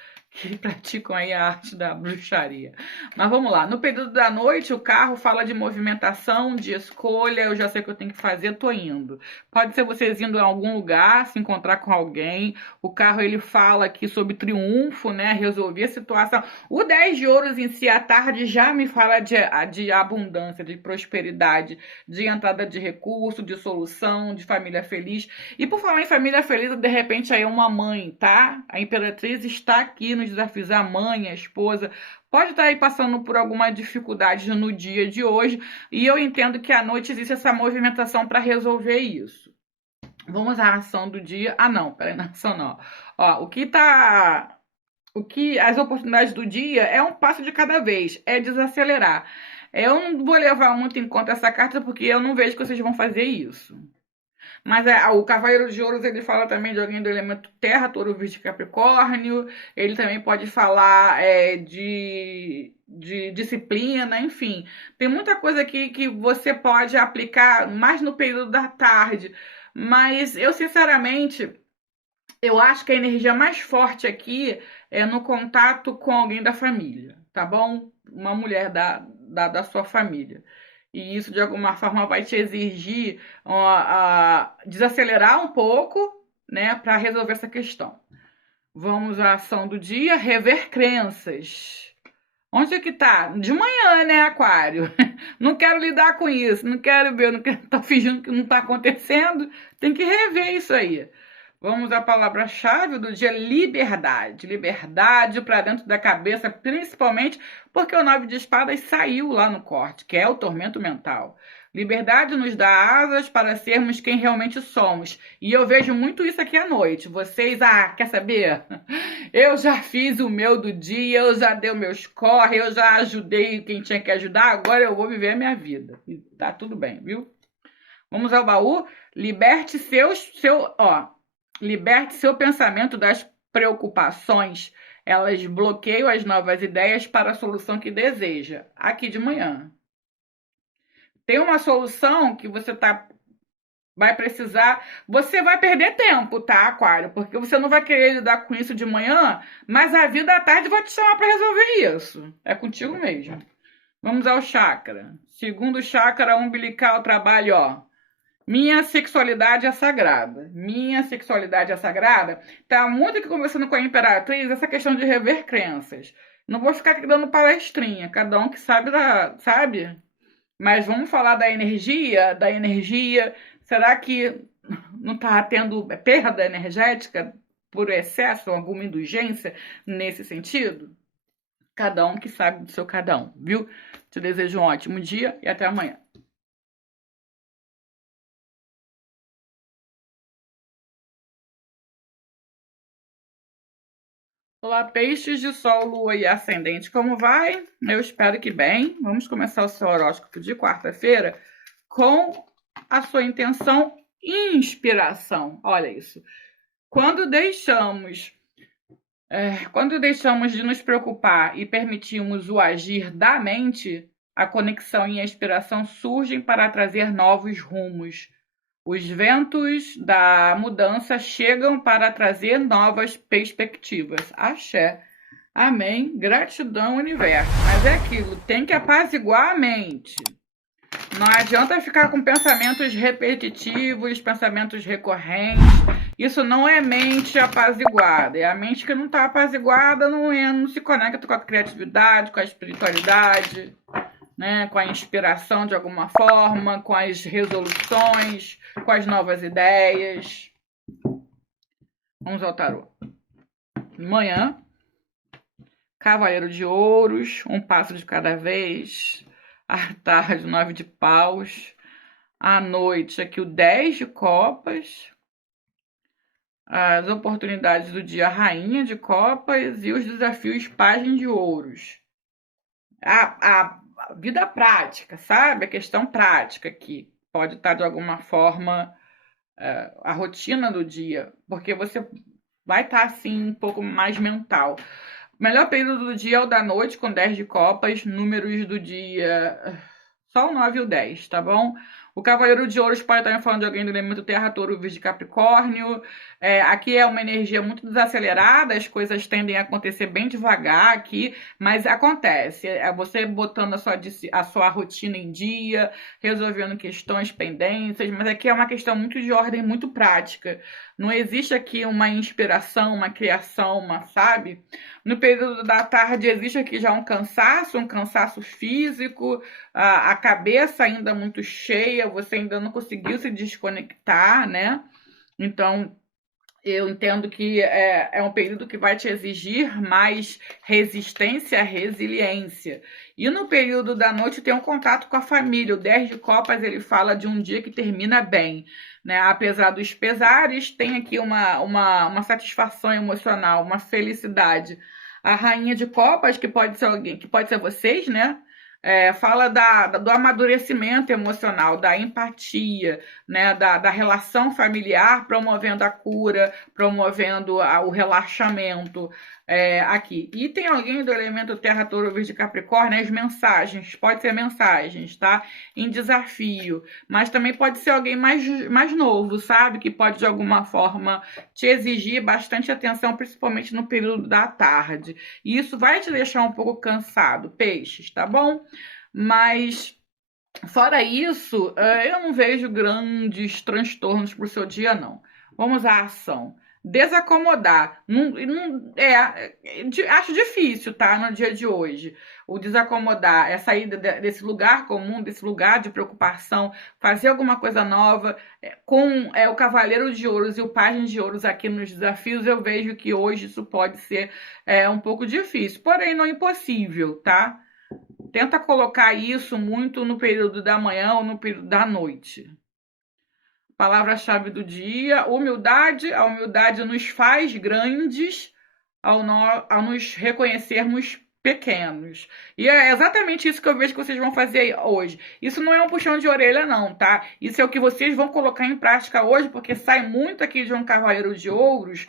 praticam aí a arte da bruxaria. Mas vamos lá. No período da noite, o carro fala de movimentação, de escolha. Eu já sei o que eu tenho que fazer, tô indo. Pode ser vocês indo em algum lugar, se encontrar com alguém. O carro, ele fala aqui sobre triunfo, né? Resolver a situação. O 10 de ouros em si, à tarde, já me fala de abundância, de prosperidade, de entrada de recurso, de solução, de família feliz. E por falar em família feliz, de repente aí é uma mãe, tá? A imperatriz está aqui nos desafios, a mãe, a esposa, pode estar aí passando por alguma dificuldade no dia de hoje, e eu entendo que à noite existe essa movimentação para resolver isso. Vamos à ação do dia. Não, peraí, na ação não. As oportunidades do dia é um passo de cada vez, é desacelerar. Eu não vou levar muito em conta essa carta porque eu não vejo que vocês vão fazer isso. Mas o Cavaleiro de Ouros, ele fala também de alguém do elemento terra, touro, virgem, capricórnio. Ele também pode falar de disciplina, enfim. Tem muita coisa aqui que você pode aplicar mais no período da tarde. Mas eu, sinceramente, eu acho que a energia mais forte aqui é no contato com alguém da família, tá bom? Uma mulher da sua família. E isso, de alguma forma, vai te exigir desacelerar um pouco, né, para resolver essa questão. Vamos à ação do dia, rever crenças. Onde é que tá? De manhã, né, Aquário? Não quero lidar com isso, não quero ver, não quero estar fingindo que não está acontecendo. Tem que rever isso aí. Vamos à palavra-chave do dia, liberdade. Liberdade para dentro da cabeça, principalmente porque o 9 de espadas saiu lá no corte, que é o tormento mental. Liberdade nos dá asas para sermos quem realmente somos. E eu vejo muito isso aqui à noite. Vocês, quer saber? Eu já fiz o meu do dia, eu já dei meus corre, eu já ajudei quem tinha que ajudar, agora eu vou viver a minha vida. E tá tudo bem, viu? Vamos ao baú. Liberte liberte seu pensamento das preocupações. Elas bloqueiam as novas ideias para a solução que deseja. Aqui de manhã. Tem uma solução que você vai precisar. Você vai perder tempo, tá, Aquário? Porque você não vai querer lidar com isso de manhã, mas a vida à tarde vai te chamar para resolver isso. É contigo mesmo. Vamos ao chakra. Segundo chakra umbilical, trabalho, minha sexualidade é sagrada. Minha sexualidade é sagrada. Tá muito aqui conversando com a Imperatriz essa questão de rever crenças. Não vou ficar aqui dando palestrinha. Cada um que sabe, sabe? Mas vamos falar da energia, Será que não está tendo perda energética por excesso, alguma indulgência nesse sentido? Cada um que sabe do seu cada um, viu? Te desejo um ótimo dia e até amanhã. Olá, peixes de sol, lua e ascendente, como vai? Eu espero que bem. Vamos começar o seu horóscopo de quarta-feira com a sua intenção inspiração. Olha isso. Quando deixamos de nos preocupar e permitimos o agir da mente, a conexão e a inspiração surgem para trazer novos rumos. Os ventos da mudança chegam para trazer novas perspectivas. Axé. Amém. Gratidão, universo. Mas é aquilo, tem que apaziguar a mente. Não adianta ficar com pensamentos repetitivos, pensamentos recorrentes. Isso não é mente apaziguada. É a mente que não está apaziguada, não se conecta com a criatividade, com a espiritualidade, né? Com a inspiração de alguma forma, com as resoluções, com as novas ideias. Vamos ao tarô. Manhã, Cavaleiro de Ouros, um passo de cada vez. À tarde, 9 de paus. À noite, aqui o 10 de copas. As oportunidades do dia, Rainha de copas. E os desafios, Pajem de ouros. A vida prática, sabe? A questão prática aqui. Pode estar, de alguma forma, a rotina do dia. Porque você vai estar, assim, um pouco mais mental. O melhor período do dia é o da noite, com 10 de copas. Números do dia, só o 9 e o 10, tá bom? O Cavaleiro de Ouros pode estar falando de alguém do elemento terra, touro, virgem, capricórnio. Aqui é uma energia muito desacelerada, as coisas tendem a acontecer bem devagar aqui, mas acontece. É você botando a sua rotina em dia, resolvendo questões, pendências, mas aqui é uma questão muito de ordem, muito prática. Não existe aqui uma inspiração, uma criação, sabe? No período da tarde existe aqui já um cansaço físico, a cabeça ainda muito cheia, você ainda não conseguiu se desconectar, né? Então, eu entendo que é um período que vai te exigir mais resistência, resiliência. E no período da noite tem um contato com a família. O 10 de copas, ele fala de um dia que termina bem, né? Apesar dos pesares, tem aqui uma satisfação emocional, uma felicidade. A Rainha de copas, que pode ser alguém, que pode ser vocês, né? Fala do amadurecimento emocional, da empatia, né, da relação familiar, promovendo a cura, promovendo o relaxamento aqui. E tem alguém do elemento terra, touro, virgem, capricórnio, as mensagens, pode ser mensagens, tá? Em desafio, mas também pode ser alguém mais novo, sabe? Que pode de alguma forma te exigir bastante atenção, principalmente no período da tarde. E isso vai te deixar um pouco cansado, peixes, tá bom? Mas, fora isso, eu não vejo grandes transtornos para o seu dia, não. Vamos à ação. Desacomodar. Acho difícil, tá? No dia de hoje. O desacomodar é sair desse lugar comum, desse lugar de preocupação, fazer alguma coisa nova. Com o Cavaleiro de Ouros e o Pajem de Ouros aqui nos desafios, eu vejo que hoje isso pode ser um pouco difícil. Porém, não impossível, tá? Tenta colocar isso muito no período da manhã ou no período da noite. Palavra-chave do dia, humildade. A humildade nos faz grandes ao nos reconhecermos pequenos. E é exatamente isso que eu vejo que vocês vão fazer hoje. Isso não é um puxão de orelha, não, tá? Isso é o que vocês vão colocar em prática hoje, porque sai muito aqui de um Cavaleiro de Ouros,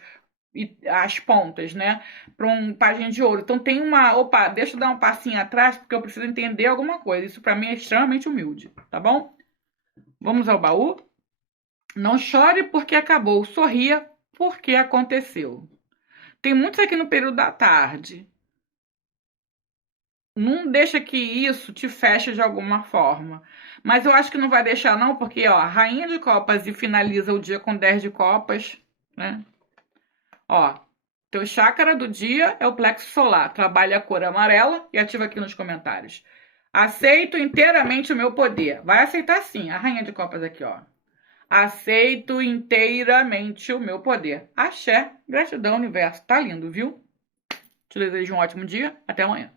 e as pontas, né? Para um pajem de ouro. Então tem opa, deixa eu dar um passinho atrás, porque eu preciso entender alguma coisa. Isso para mim é extremamente humilde, tá bom? Vamos ao baú? Não chore porque acabou, sorria porque aconteceu. Tem muitos aqui no período da tarde. Não deixa que isso te feche de alguma forma. Mas eu acho que não vai deixar não, porque ó, Rainha de Copas e finaliza o dia com 10 de copas, né? Ó, teu chácara do dia é o plexo solar. Trabalha a cor amarela e ativa aqui nos comentários. Aceito inteiramente o meu poder. Vai aceitar sim. A Rainha de Copas aqui, ó. Aceito inteiramente o meu poder. Axé. Gratidão, universo. Tá lindo, viu? Te desejo um ótimo dia. Até amanhã.